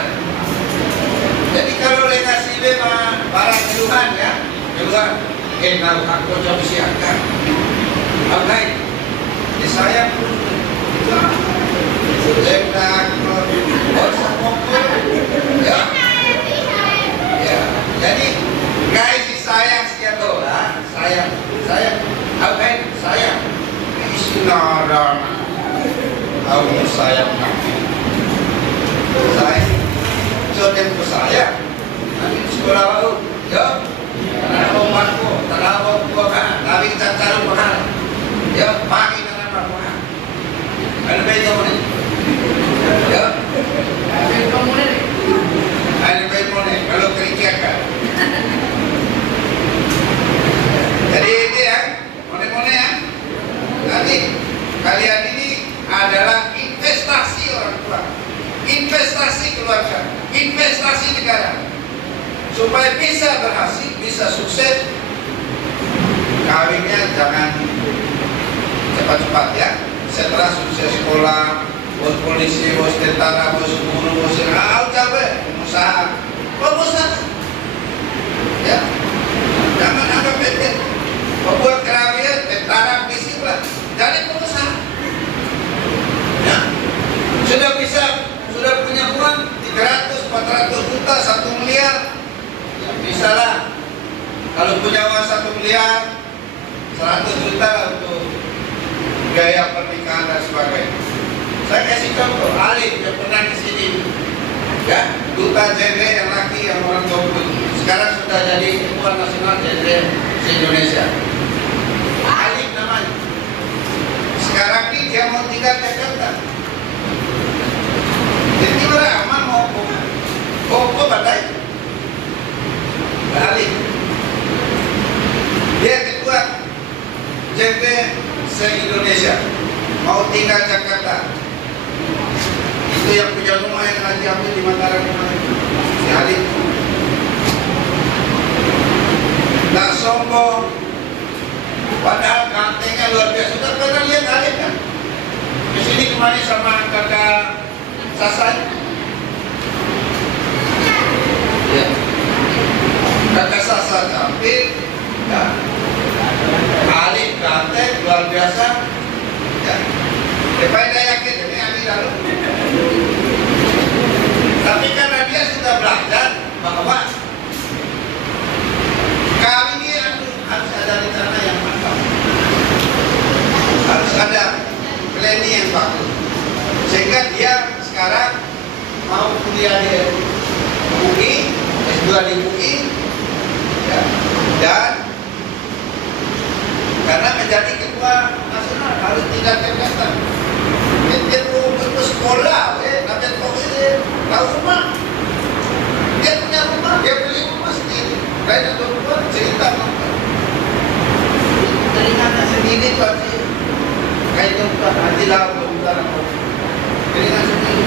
Jadi kalau lekasi memang para keluhan ya, keluhan, kalau aku jauh siakan, oke, saya pun, ya. Jadi guys sayang sekian dolar, sayang, oke, sayang, istilah. Aku sayang nanti. Saya jodoh ke saya. Nanti sekolah baru, ya. Tanah obatku, tanah obatku kan. Tapi cara mahal. Ya, pagi tanah mahal. Ada betul ni. Ya. Ada betul ni. Kalau kerja kan. Jadi itu ya, mone ya. Nanti kalian ini adalah investasi orang tua, investasi keluarga, investasi negara. Supaya bisa berhasil, bisa sukses, kawinnya jangan cepat-cepat ya. setelah sukses sekolah, bos polisi, bos tentara, bos guru, bos capek, pengusaha. Ya, jangan anggap enteng. Membuat kerawian, tentara, polisi pula. Jadi pengusaha. Ya, sudah punya uang 300, 400 juta, 1 miliar. Ya, bisa lah. Kalau punya uang 1 miliar, 100 juta untuk biaya pernikahan dan sebagainya. Saya kasih contoh, Alif yang pernah ke sini, ya, duta genre yang laki yang orang Jombang. Sekarang sudah jadi ketua nasional genre se-Indonesia. Alif namanya. Sekarang ini dia mau tinggal di Jakarta. Jadi orang aman mau badai. Alif. Dia ketua genre se-Indonesia. Mau tinggal Jakarta. Itu yang punya rumah yang Haji ambil di Mataram kemarin. Si Alif. Tak sombong. Padahal gantengnya luar biasa. Sudah pernah lihat Alif kan? Di sini kemarin sama kakak Sasan. Ya. Kakak Sasan tampil. Ya. Alif ganteng luar biasa. Ya. Supaya dia yakin ini Ali lalu. Tapi karena dia sudah belajar bahwa kami ini harus ada rencana yang mantap, harus ada planning yang bagus, sehingga dia sekarang mau kuliah di UI, S2 di UI, ya, dan karena menjadi ketua nasional harus tidak terbatas. Dia mau sekolah, tapi tahu rumah. Dia punya rumah, dia beli rumah sendiri. Lain atau rumah cerita telinga sendiri tu aja. Kayak itu bukan haji lah, bukan telinga sendiri.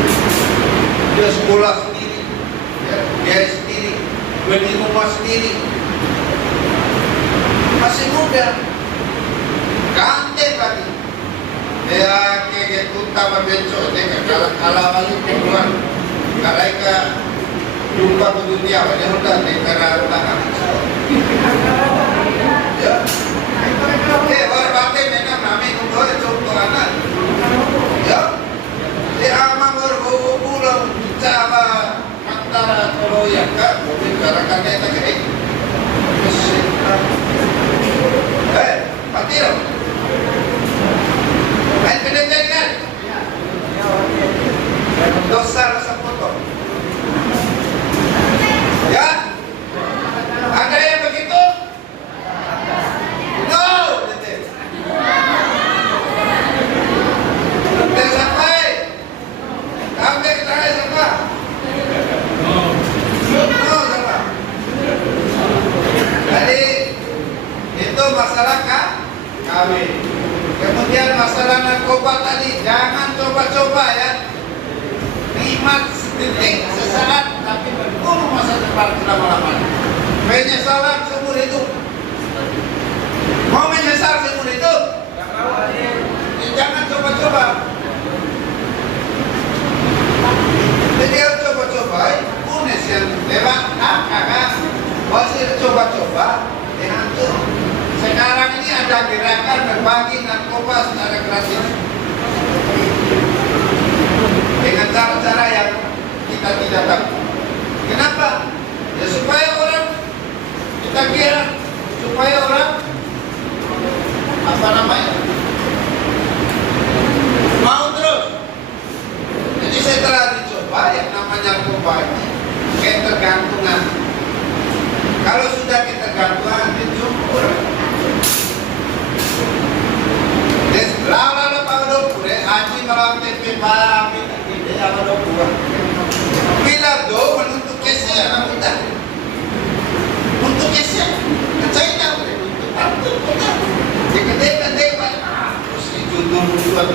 Dia sekolah sendiri, dia sendiri, beli rumah sendiri. Masih muda, ganteng lagi. Dia kayak utama bencok, dia kalah balik keluar, kalah ke jumpa ke dunia, dia udah negara utama. Ya, berbagai macam kami kumpul contoh anak. Ya, dia amang berbau pulang Jawa antara kalau yang kan, mungkin cara dia tak kayak. Patir. Main pendekan kan? Dosa rasa foto. Ya? Ada yang begitu? No! Dan sampai sampai terakhir siapa? No, siapa? Jadi itu masalah kawin. Kemudian masalah narkoba tadi, jangan coba-coba ya. Nikmat sedetik, sesaat, tapi berbunuh masa depan selama-lamanya. Penyesalan seumur hidup. Mau menyesal seumur hidup? Jangan coba-coba. Jadi harus coba-coba, punis yang lewat, kakak, masih coba-coba, dihancur. Sekarang ini ada gerakan berbagi narkoba secara gratis dengan cara-cara yang kita tidak tahu. Kenapa? Ya supaya orang kita kira, supaya orang mau terus. Jadi setelah dicoba yang namanya narkoba ini ketergantungan. Kalau sudah ketergantungan dicukur. Lalu Pak Dokter, Haji malam TP Pak ini apa Dokter? Bila do menuntut kesnya anak muda, untuk kesnya, China untuk apa? Dikete Pak, terus dijual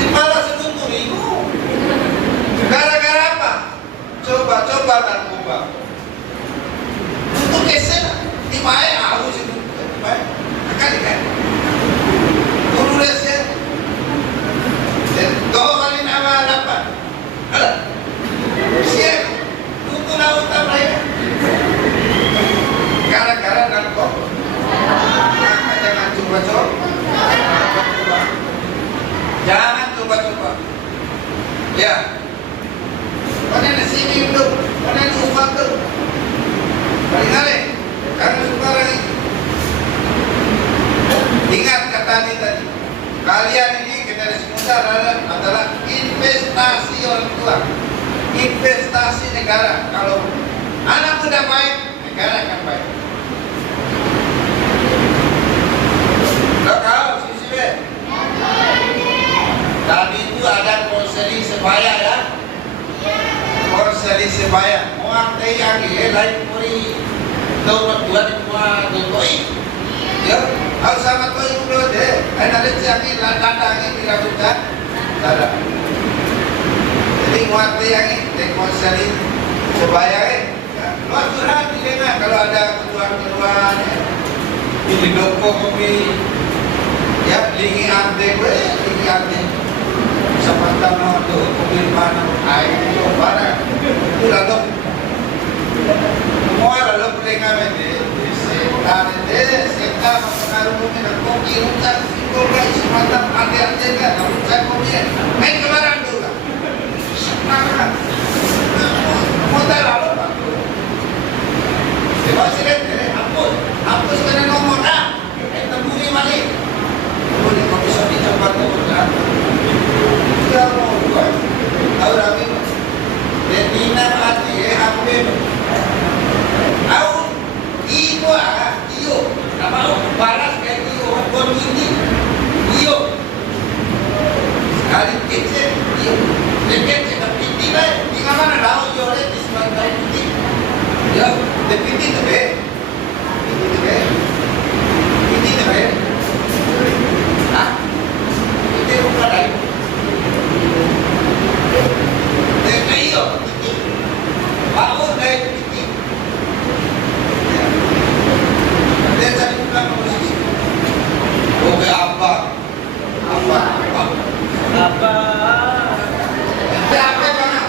di malah seguntur itu. Gara-gara apa? Coba-coba narkoba. Untuk kesnya, di mana harus itu? Baik, kali kan? Tulisnya Ya. Mana di sini tuh? Mana di rumah tuh? Balik kali. Karena sekarang ini. Ingat kata ini tadi. Kalian ini generasi muda adalah investasi orang tua, investasi negara. Kalau anak muda baik, negara akan baik. Kau sisi B. Tadi itu ada konseli sebaya ya. Konseli sebaya. Mau angkai yang lain muri tahun 2022. Ya, harus sama tuh yang dulu deh. Ada yang ladang yang tidak buka, ada. Jadi muat yang ini konseli sebaya luar curhat di mana kalau ada keluhan-keluhan, ini doko kopi, ya lingi ante gue, lingi ante. Sepanjang waktu kopi mana, air itu mana, itu lalu, semua lalu peringatan deh. Kita mengaruh mungkin kopi rusak, kopi semacam ada-ada kan, rusak kopi, main kemarin juga, semangat, modal lalu pak, masih kan, hapus kena nomor dah, temui balik, boleh kopi sopi coba tu, sudah mau buat, tahu lagi, betina mati, apa, tahu. Iyo, apa balas kayak iyo, buat ini, iyo, sekali kecil, iyo, kecil tapi tidak, di mana tahu iyo le di sebelah ini, ya, tapi tidak be, ini be, ah, ini bukan lagi, iyo, baru dari dia tadi bilang posisi. Oke apa?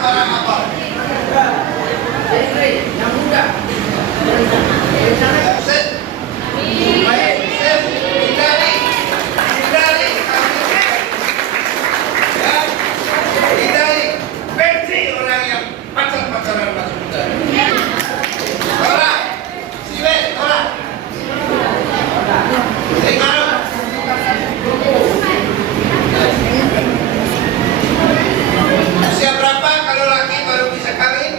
Barang apa? Yang muda. Baik, hindari benci orang yang pacaran masuk muda. Orang, siwe, orang. Usia berapa kalau laki baru bisa kawin?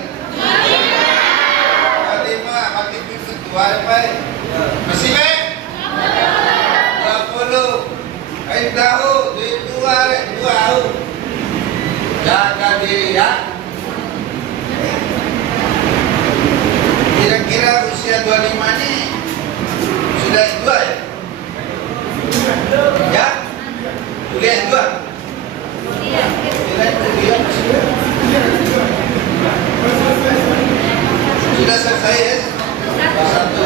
Tadi mah mati pintu tua baik. Masih baik? 20. Ayo tahu duit tua tahu. Jaga diri ya. Kira-kira usia 25 ini sudah S2 ya? Ya? Kuliah S2? Sudah selesai S1?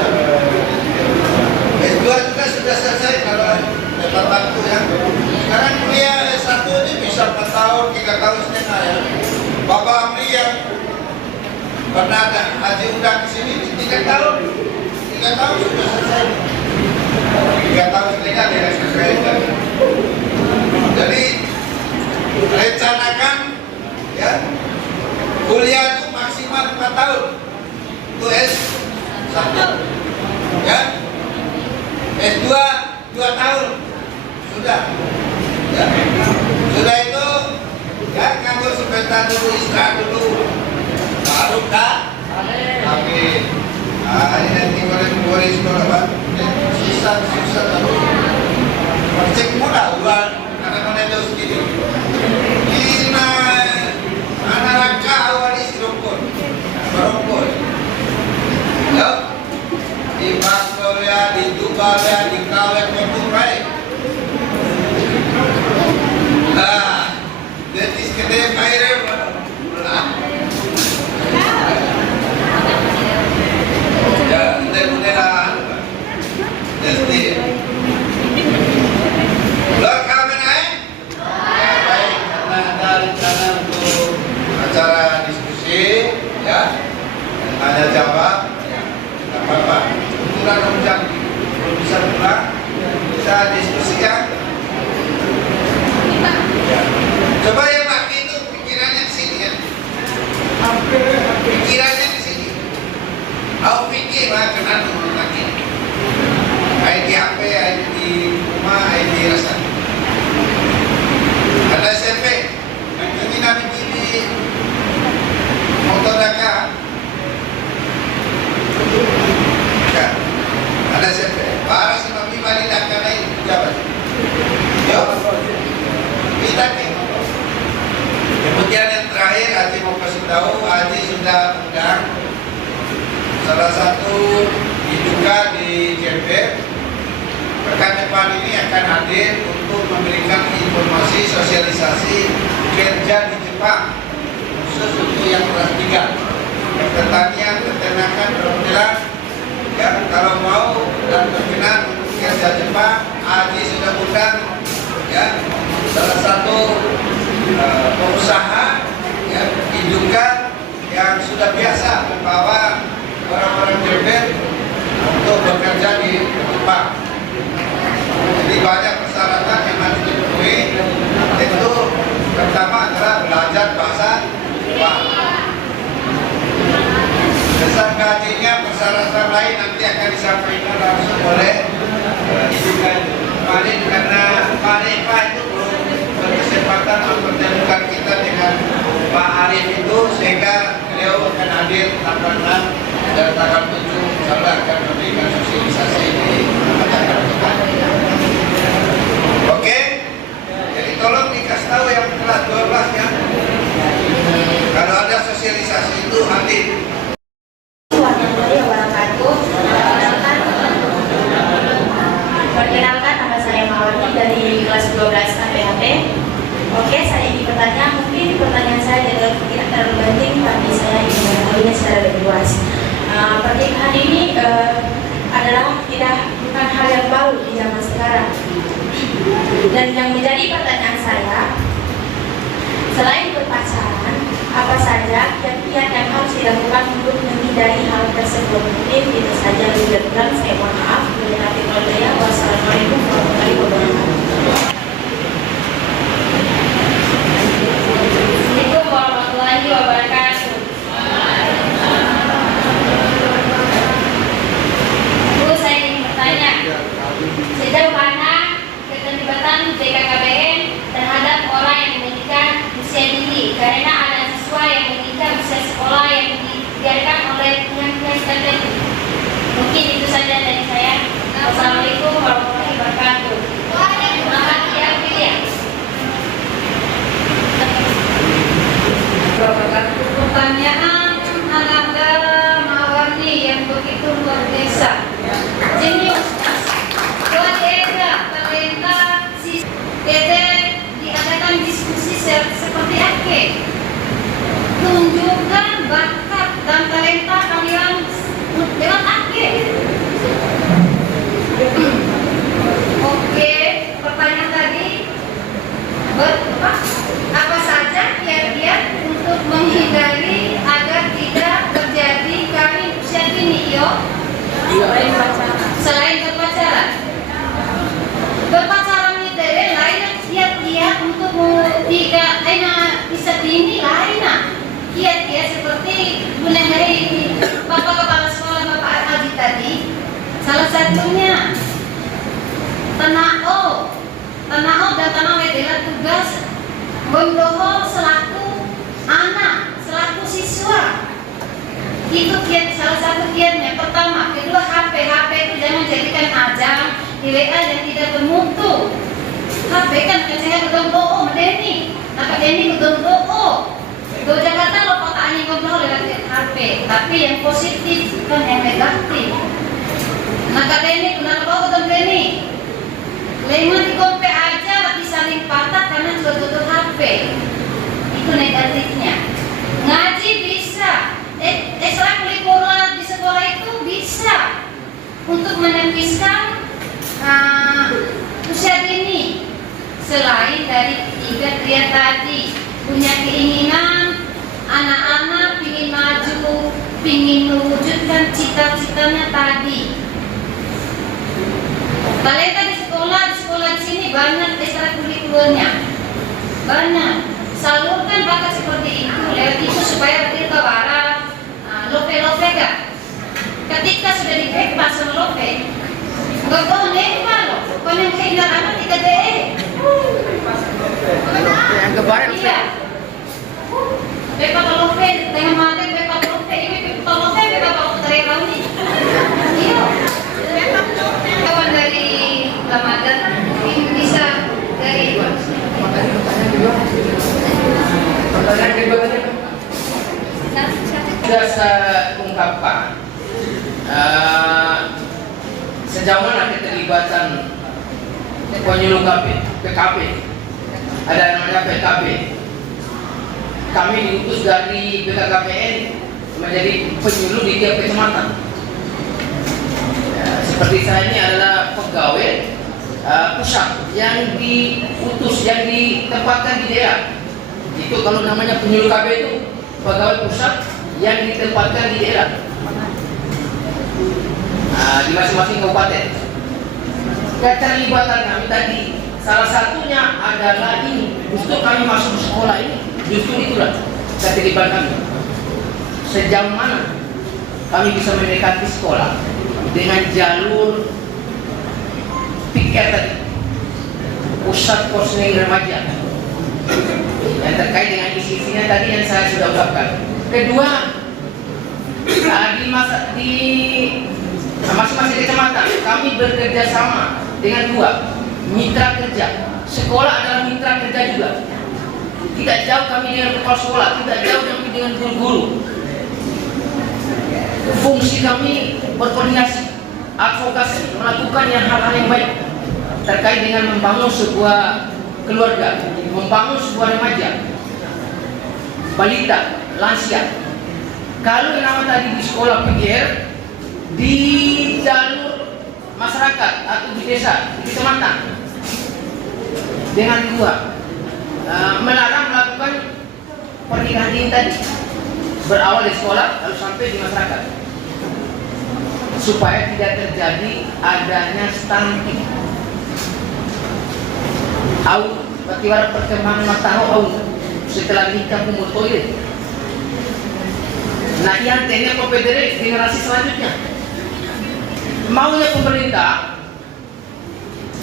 S2 juga sudah selesai kalau dapat waktu ya. Sekarang kuliah S1 ini bisa 4 tahun, 3 tahun setengah ya. Bapak Amri yang pernah ada haji undang ke sini 3 tahun. 3 tahun sudah selesai. 3 tahun setengah dia selesai. Jadi rencanakan ya kuliah itu maksimal 4 tahun. Itu S1 ya. S2 2 tahun sudah ya. Sudah itu ya nganggur sebentar dulu, istirahat dulu, baru kak tapi ini nanti boleh sekolah pak susah terus cek mudah buat anak-anak itu segini ini anak rangka awal isi rokok ya di pastor ya, di Dubai ya, di kawet Dubai. Nah, jadi sekedar airnya ya, mudah-mudahan jadi luar kamen baik, karena ada rencana untuk acara diskusi ya, tanya jawab ya, tidak apa-apa. Kebetulan hujan belum bisa pulang Oke, saya ingin bertanya, mungkin pertanyaan saya tidak terlalu penting, tapi saya ingin mengetahuinya secara lebih luas. Pernikahan ini adalah bukan hal yang baru di zaman sekarang. Dan yang menjadi pertanyaan saya, selain berpacaran, apa saja kiat-kiat yang harus dilakukan untuk menghindari hal tersebut? Mungkin itu saja lebih kurang. Saya mohon maaf. Wassalamualaikum warahmatullahi wabarakatuh. Assalamualaikum warahmatullahi wabarakatuh. Bu, saya ingin bertanya, sejauh mana keterlibatan BKKBN terhadap orang yang menikah usia dini? Karena ada siswa yang menikah usia sekolah yang dibiarkan oleh pihak-pihak tertentu. Mungkin itu saja dari saya. Wassalamualaikum warahmatullahi wabarakatuh. Selamat siang, Filia. Pertanyaan Ananda Mawardi yang begitu luar biasa. Jenius. Keluarga, talenta, kita diadakan diskusi seperti apa? Tunjukkan bakat dan talenta kalian lewat apa? Oke, pertanyaan tadi apa saja kiat-kiat untuk menghindari agar tidak terjadi kawin usia dini? Selain berpacaran. Berpacaran itu lain kiat-kiat untuk tidak bisa dini lain. Kiat-kiat seperti mengenai Bapak Kepala Sekolah Bapak Haji tadi. Salah satunya Tanao dan Tanao adalah tugas Bondoho selaku anak, selaku siswa. Itu kiat, salah satu kiatnya. Pertama, kedua HP itu jangan jadikan ajang di WA yang tidak bermutu. HP kan saya betul doa Deni, apa Deni betul doa. Do Jakarta lo kota angin ngobrol lewat HP, tapi yang positif bukan yang negatif. Maka Deni kenapa kau betul Deni? Lewat di kompe aja bisa saling patah karena tutup HP. Itu negatifnya. Ngaji bisa, ekstrakurikuler di sekolah itu bisa untuk menepiskan usia dini. Selain dari tiga kriya tadi, punya keinginan anak-anak ingin maju, ingin mewujudkan cita-citanya tadi. Talenta di sekolah di sini banyak ekstrakurikulernya, banyak. Salurkan bakat seperti itu lewat itu supaya berarti ke barat. Lope gak? Ketika sudah dipepas sama lope, gak boleh nembak loh. Kau yang kehilangan amat tidak deh. Yang kemarin Iya. Pepa lope, tengah mati pepa lope, ini pepa lope, pepa lope dari kau nih. Iya. Kawan dari Ramadan bisa dari pertanyaan kedua tadi sudah saya ungkapkan sejauh mana keterlibatan penyuluh PKP, ada namanya PKP. Kami diutus dari BKKBN menjadi penyuluh di tiap kecamatan. Seperti saya ini adalah pegawai pusat yang diutus, yang ditempatkan di daerah. Itu kalau namanya penyuluh KB itu pegawai pusat yang ditempatkan di daerah, di masing-masing kabupaten. Keterlibatan kami tadi salah satunya adalah ini. Justru kami masuk sekolah ini, justru itulah keterlibatan kami. Sejauh mana kami bisa mendekati sekolah dengan jalur piket tadi, pusat posning remaja, yang terkait dengan isi-isinya tadi yang saya sudah ungkapkan. Kedua, di masing-masing kecamatan kami bekerja sama dengan dua mitra kerja. Sekolah adalah mitra kerja juga. Tidak jauh kami dengan kepala sekolah, tidak jauh kami dengan guru-guru. Fungsi kami berkoordinasi, advokasi, melakukan hal-hal yang baik terkait dengan membangun sebuah keluarga, membangun sebuah remaja, balita, lansia. Kalau yang nama tadi di sekolah PGR, di jalur masyarakat atau di desa, di kecamatan, dengan dua melarang melakukan pernikahan dini tadi, berawal di sekolah lalu sampai di masyarakat, supaya tidak terjadi adanya stunting. Au, bagaimana perkembangan matahari au setelah nikah umur toilet. Nah, yang tentunya pembedere generasi selanjutnya. Maunya pemerintah,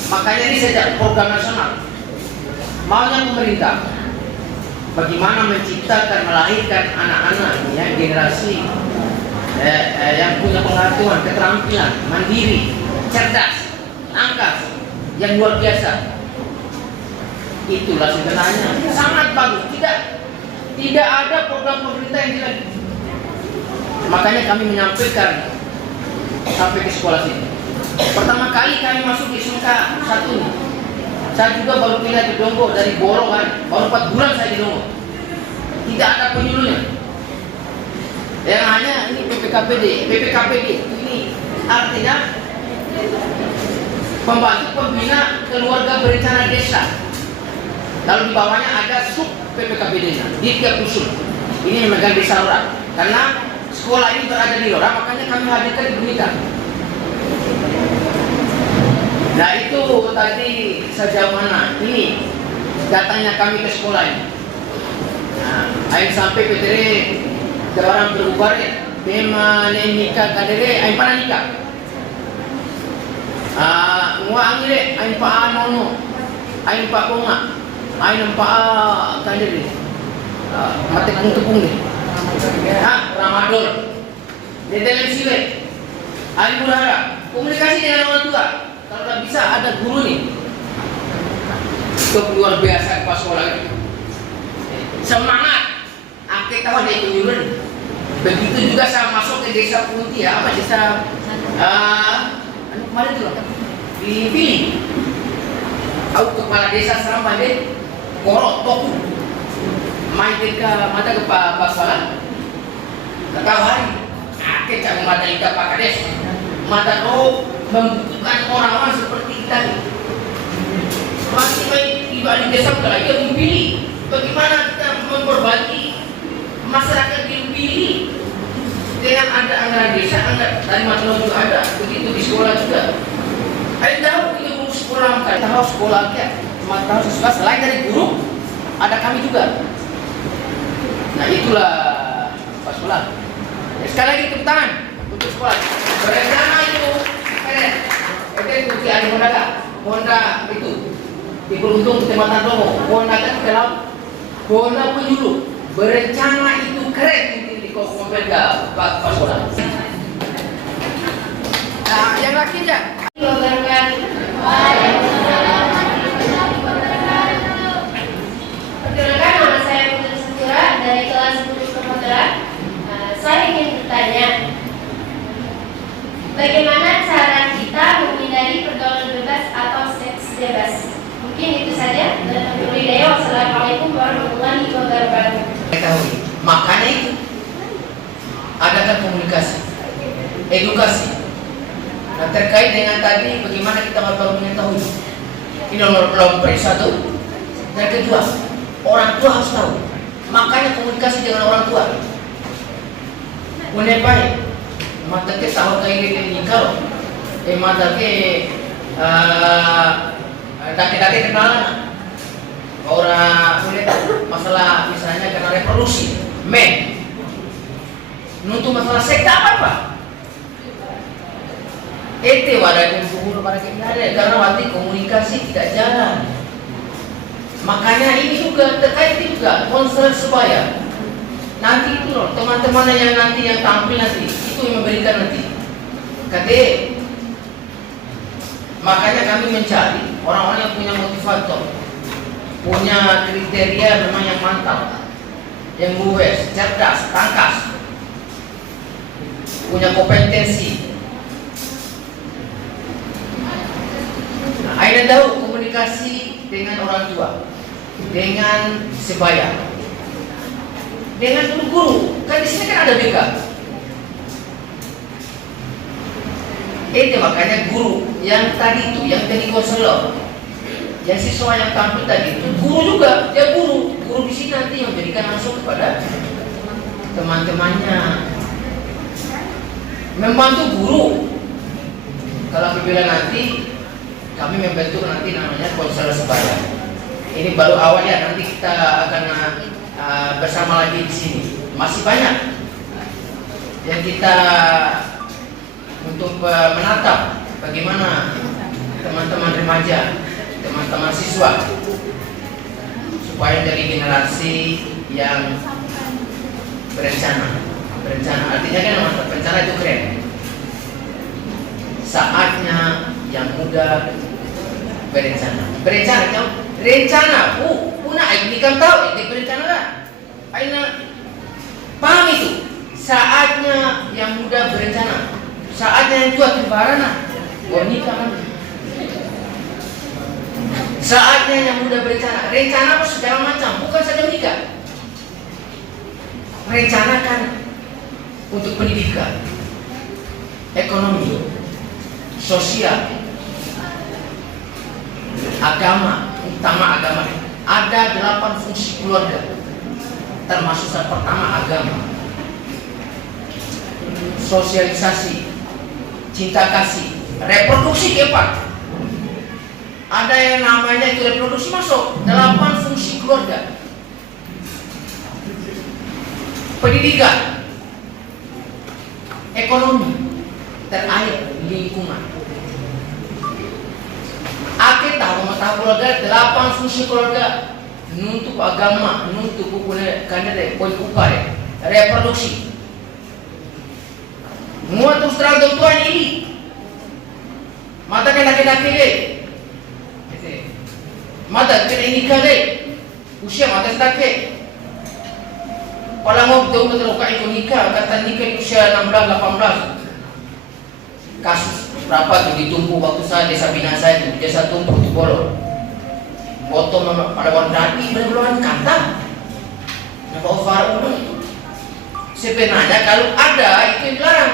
makanya ini sejak program nasional. Maunya pemerintah bagaimana menciptakan, melahirkan anak-anak ya, generasi yang punya pengetahuan, keterampilan, mandiri, cerdas, angkas, yang luar biasa. Itulah sebenarnya sangat bagus. Tidak ada program pemerintah yang jelek. Makanya kami menyampaikan sampai ke sekolah sini. Pertama kali kami masuk di SMK 1 ini, saya juga baru pindah di Donggo dari Boro kan, baru 4 bulan saya di Donggo. Tidak ada penyuluhnya. Yang hanya ini PPKPD ini artinya pembantu pembina keluarga berencana desa. Lalu di bawahnya ada sub PPKPD-nya di tiap dusun. Ini yang memegang desa orang. Karena sekolah ini berada di Lora, makanya kami hadirkan di Bunika. Nah itu tadi sejauh mana ini datangnya kami ke sekolah ini. Nah, aing sampai PTR orang berubah ya, memang nikah kadere, aing pernah nikah. Ngua angire, aing pa nono, aing pa bunga, aing pa kadere, mati tepung deh. Ramadan di dalam sile aing berharap komunikasi dengan orang tua. Kalau tidak bisa ada guru nih, itu luar biasa pas sekolah ini. Semangat, akhirnya kawan dari penyuluhan. Begitu juga saya masuk ke desa Punti ya, apa desa kemarin itu dipilih. Aku kepala desa Seramban deh, korok toku, main ke mata ke Pak Sekolah. Tahu hari, akhirnya cak mata ika Pak Kades, mata kau membutuhkan orang-orang seperti kita nih. Masih baik tiba di desa kalau dia dipilih. Bagaimana kita memperbaiki masyarakat dipilih dengan ada anggaran desa, anggaran dari Matulong juga ada, begitu di sekolah juga. Ayo tahu kita guru sekolah, kita tahu sekolah kita, tahu sekolah selain dari guru, ada kami juga. Nah itulah Pak Sekolah. Sekali lagi tepuk tangan untuk sekolah. Berencana itu, itu di Honda itu di Beruntung Kecamatan Romo, Honda kan ke laut, Honda penyuluh. Berencana itu keren di Kompolda Pak Sekolah. Nah, yang laki aja. Perkenalkan, nama saya Putri Satura dari kelas 10 Perhotelan. Saya ingin bertanya, bagaimana cara kita menghindari pergaulan bebas atau seks bebas? Mungkin itu saja. Wassalamualaikum warahmatullahi wabarakatuh. Makanya itu adakan komunikasi, edukasi. Nah, terkait dengan tadi bagaimana kita baru mengetahui ini nomor satu. Dan kedua, orang tua harus tahu. Makanya komunikasi dengan orang tua. Menepai mata ke tahu kayak ini kalau mata ke daki-daki kenalan orang masalah misalnya karena reproduksi nuntut masalah seks apa itu wadah kumpul pada kita karena waktu komunikasi tidak jalan. Makanya ini juga terkait juga konselor sebaya. Nanti itu loh teman-teman yang nanti yang tampil nanti itu yang memberikan nanti KD. Makanya kami mencari orang-orang yang punya motivator, punya kriteria memang yang mantap, yang luwes, cerdas, tangkas, punya kompetensi. Nah, Aina tahu komunikasi dengan orang tua, dengan sebaya, dengan guru. Kan di sini kan ada BK. Itu makanya guru yang tadi itu, yang tadi konselor, yang siswa yang tampil tadi itu guru juga, dia guru. Guru di sini nanti yang memberikan langsung kepada teman-temannya, membantu guru. Kalau apabila nanti kami membentuk nanti namanya konselor sebaya. Ini baru awal ya, nanti kita akan bersama lagi di sini. Masih banyak yang kita untuk menatap bagaimana teman-teman remaja, teman-teman siswa, supaya dari generasi yang berencana. Artinya kan mantap, berencana itu keren. Saatnya yang muda berencana. Rencana, puna ini kan tahu, ini berencana lah. Aina paham itu. Saatnya yang muda berencana. Saatnya yang tua kebarana. Nikah kan. Saatnya yang muda berencana. Rencana apa segala macam, bukan saja menikah. Rencanakan untuk pendidikan, ekonomi, sosial, agama, utama agama. Ada 8 fungsi keluarga, termasuk yang pertama agama, sosialisasi, cinta kasih, reproduksi keempat. Ada yang namanya itu reproduksi masuk 8 fungsi keluarga. Pendidikan, ekonomi, terakhir lingkungan. Ake tahu mata keluarga 8 fungsi keluarga. Nuntuk agama, nuntuk bukunya kanada, poin upare, reproduksi. Mua terus terang tuan ini. Mata kena kele. Mata kena ini kale. Usia mata sedake. Kalau mau betul-betul ikut nikah, kata nikah di usia 16-18. Kasus berapa tuh ditumpu waktu saya desa bina saya itu, desa tumpu di Bolo. Foto pada warna benar-benar kata. Nama Ofar Uno itu. Sebenarnya kalau ada itu yang dilarang.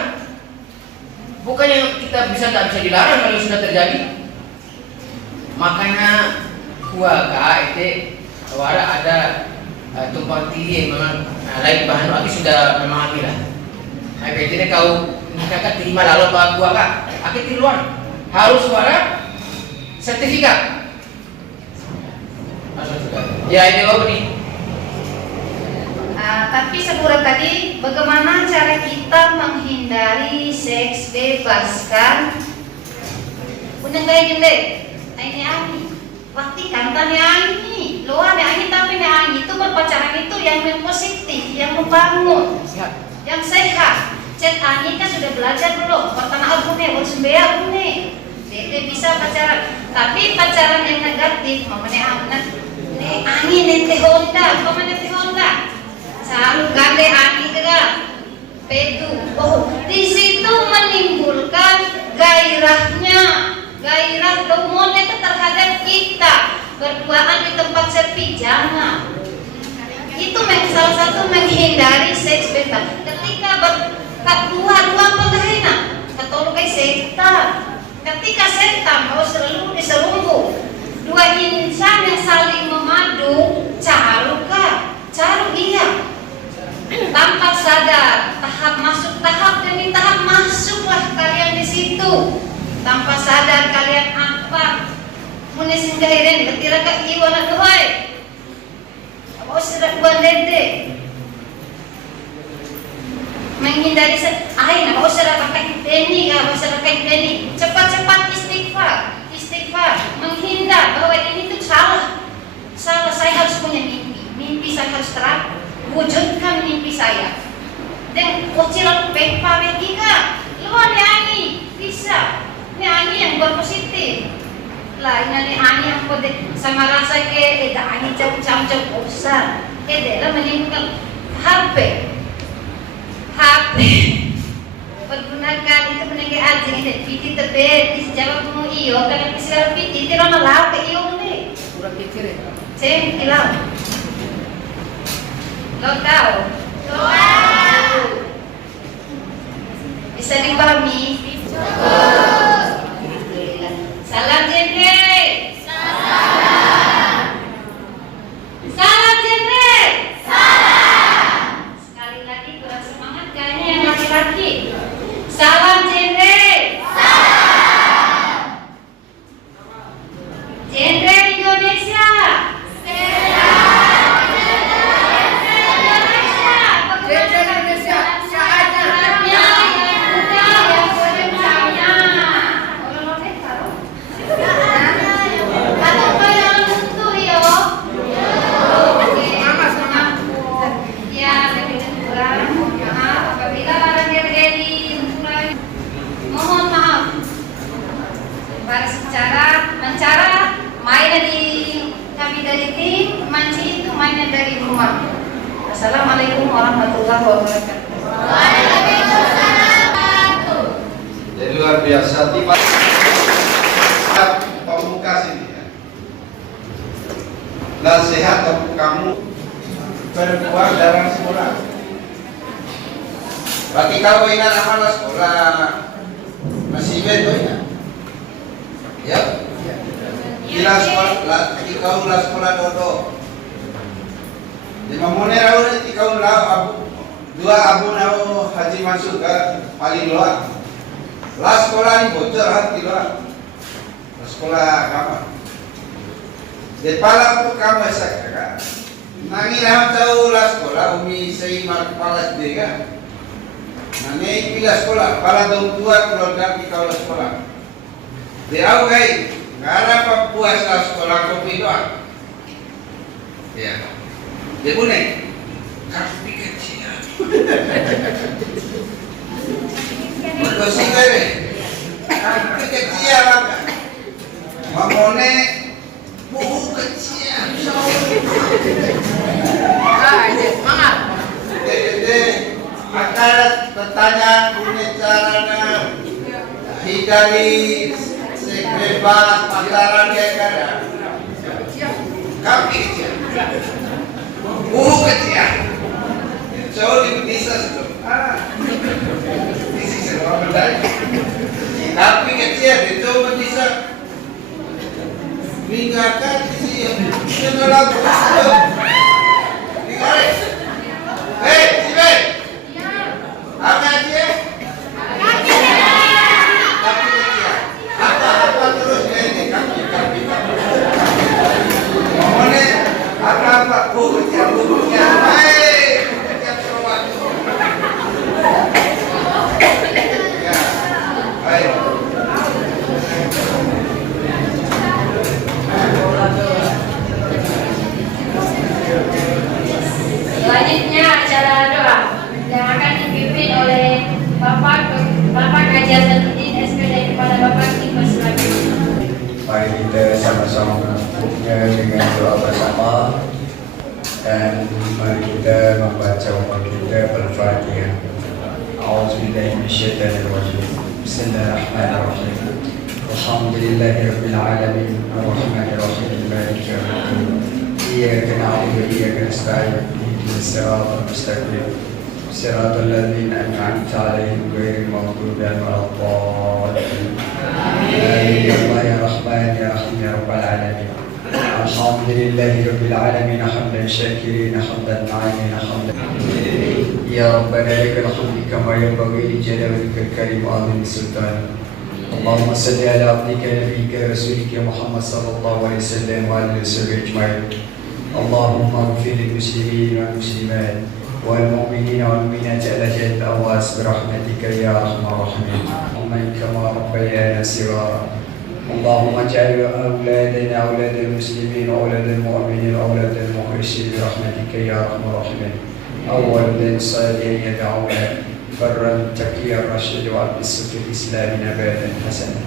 Bukan yang kita tidak bisa dilarang kalau sudah terjadi. Makanya kuaga itu wara ada tumpang tindih memang lain bahan lagi sudah memahami lah. Nah, ini kau nikahkan terima lalu pak kuaga, akhir tiruan harus suara sertifikat. Ya ini apa nih? Tapi sebelum tadi, bagaimana cara kita menghindari seks bebas kan? Unang gaya gede, ini ani, waktu kantan ani, luar ani tapi ani itu berpacaran itu yang positif, yang membangun, yang sehat. Cet ani kan sudah belajar belum? Pertama aku nih, bersembea aku nih, dia bisa pacaran. Tapi pacaran yang negatif, mamanya nih ani nente Honda, mamanya nente Honda. Selalu gande ani juga, pedu. Oh, di situ menimbulkan gairah hormon itu terhadap kita berduaan di tempat sepi, jangan. Itu salah satu menghindari seks bebas. Ketika dua penggahina, ketolu kayak setan. Ketika setan mau selalu diselungkuh, dua insan yang saling memadu, caru iya. Tanpa sadar, tahap demi tahap masuklah kalian di situ. Tanpa sadar kalian apa? Mune singgahiren ketira ka iwana dohai. Apa usira buan dede. Menghindari apa usira pakai deni, apa usira pakai deni. Cepat-cepat istighfar, menghindar bahwa ini tuh salah. Saya harus punya mimpi saya harus terang. Wujudkan mimpi saya. Dan kocilan pepa begika, luar ani bisa. Ini ani yang berpositif. Lah ini ani yang kode sama rasa ke ani jauh besar. Dalam menimbulkan HP. Pergunakan itu menengah aja ini. Piti tebet di sejauh kamu iyo. Karena pisah piti tidak malah ke iyo nih. C. Kilau. Lokal. Bisa dipahami? Alhamdulillah. Salam genre. Salam genre. Sekali lagi kurang semangat kayaknya yang laki-laki. Salam genre. Genre Indonesia. Mencara mainnya di kami dari tim, manci itu mainnya dari rumah. Assalamualaikum warahmatullahi wabarakatuh. Jadi luar biasa tiba pamungkas ini ya. Nasihat untuk kamu berbuat dalam sekolah. Bagi kau ingat amanah sekolah masih betul ya. Ya. Kira sekolah, kau lah sekolah dodo. Lima monera orang kau lah abu dua abu nau Haji Mansur ke paling luar. Lah sekolah ni bocor hati luar. Sekolah kamu. Di pala pun kamu sakit. Nangi ram tahu lah sekolah umi sei mar kepala SD kan. Nangi pilih sekolah pala dong tua keluarga kau lah sekolah. Dia gay, gara Papua sekolah kopi doang. Ya, dia punya kapi kecil. Betul sih gay, kapi kecil apa? Mamone buku kecil. Semangat. Jadi akan bertanya punya caranya hidari bebas pasaran dia kada kaki kecil buku kecil jauh di bisa di sisi orang berdaya kaki kecil itu bisa meninggalkan sisi yang dalam dikare si Ben apa dia apa terus ini kaki apa bukunya baik bukunya terowak ya baik Selanjutnya acara doa yang akan dipimpin oleh Bapak Haji Hasanuddin SPD kepada Bapak Tim selanjutnya. Mari kita sama-sama menutupnya dengan doa bersama dan mari kita membaca umat kita Al-Fatihah. A'udzubillahi minasyaitonir rajim. Bismillahirrahmanirrahim. Alhamdulillahirabbil alamin. Arrahmanir rahim. Maliki yaumiddin. Iyyaka na'budu wa iyyaka nasta'in. Ihdinas siratal mustaqim. Siratal ladzina an'amta 'alaihim ghairil maghdubi 'alaihim waladdallin. Amin. Ya Allah ya Rahman ya Rahim ya Rabbal alamin. Alhamdulillahirabbil alamin hamdan syakirin hamdan na'imin hamdan. Ya Rabbana lakal hamdu kama yanbaghi li jalalika al-karim wa 'azimi sultanik. Allahumma salli ala abdika nabiyyika rasulika Muhammad sallallahu alaihi wasallam wa alihi wasahbihi ajma'in. Allahumma ighfir lil muslimin wal muslimat wal mu'minina wal mu'minat ala jami'il awas bi rahmatika ya arhamar rahimin. Allahumma kama rabbayana sighara. Allahumma ij'al awladana awladal muslimin wa awladal mu'minin wa awladal mukhlisin bi rahmatika ya arhamar rahimin. Awwalan salihan yad'una فرا تقي الرشد وأبس في الإسلام نباتا حسنا.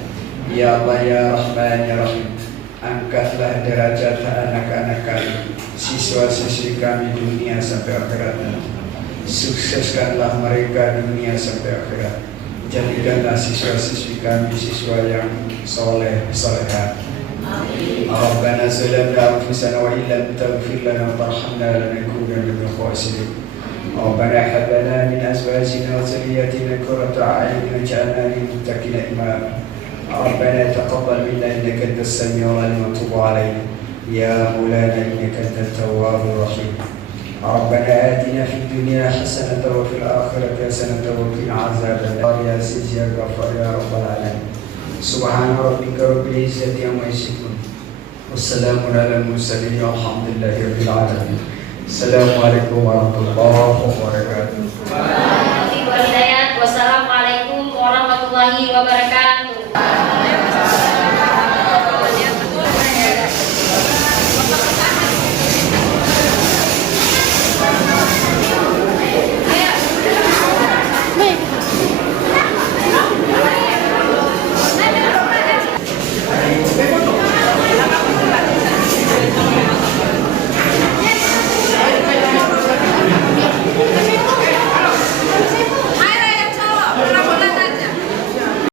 Ya Allah ya Rahman ya Rahim, angkatlah derajat anak-anak kami, siswa-siswi kami dunia sampai akhirat nanti. Sukseskanlah mereka dunia sampai akhirat. Jadikanlah siswa-siswi kami siswa yang soleh, soleha. ربنا ظلمنا أنفسنا وإن لم تغفر لنا وترحمنا لنكونن من الخاسرين ربنا هب لنا من أزواجنا وذرياتنا قرة أعين واجعلنا للمتقين إماما ربنا تقبل منا إنك أنت السميع العليم وتب علينا يا مولانا إنك أنت التواب الرحيم ربنا آتنا في الدنيا حسنة وفي الآخرة حسنة وقنا عذاب النار يا عزيز يا غفار يا رب العالمين سبحان ربك رب العزة عما يصفون والسلام على المرسلين والحمد لله رب العالمين السلام عليكم ورحمة الله وبركاته. Wassalamualaikum warahmatullahi wabarakatuh.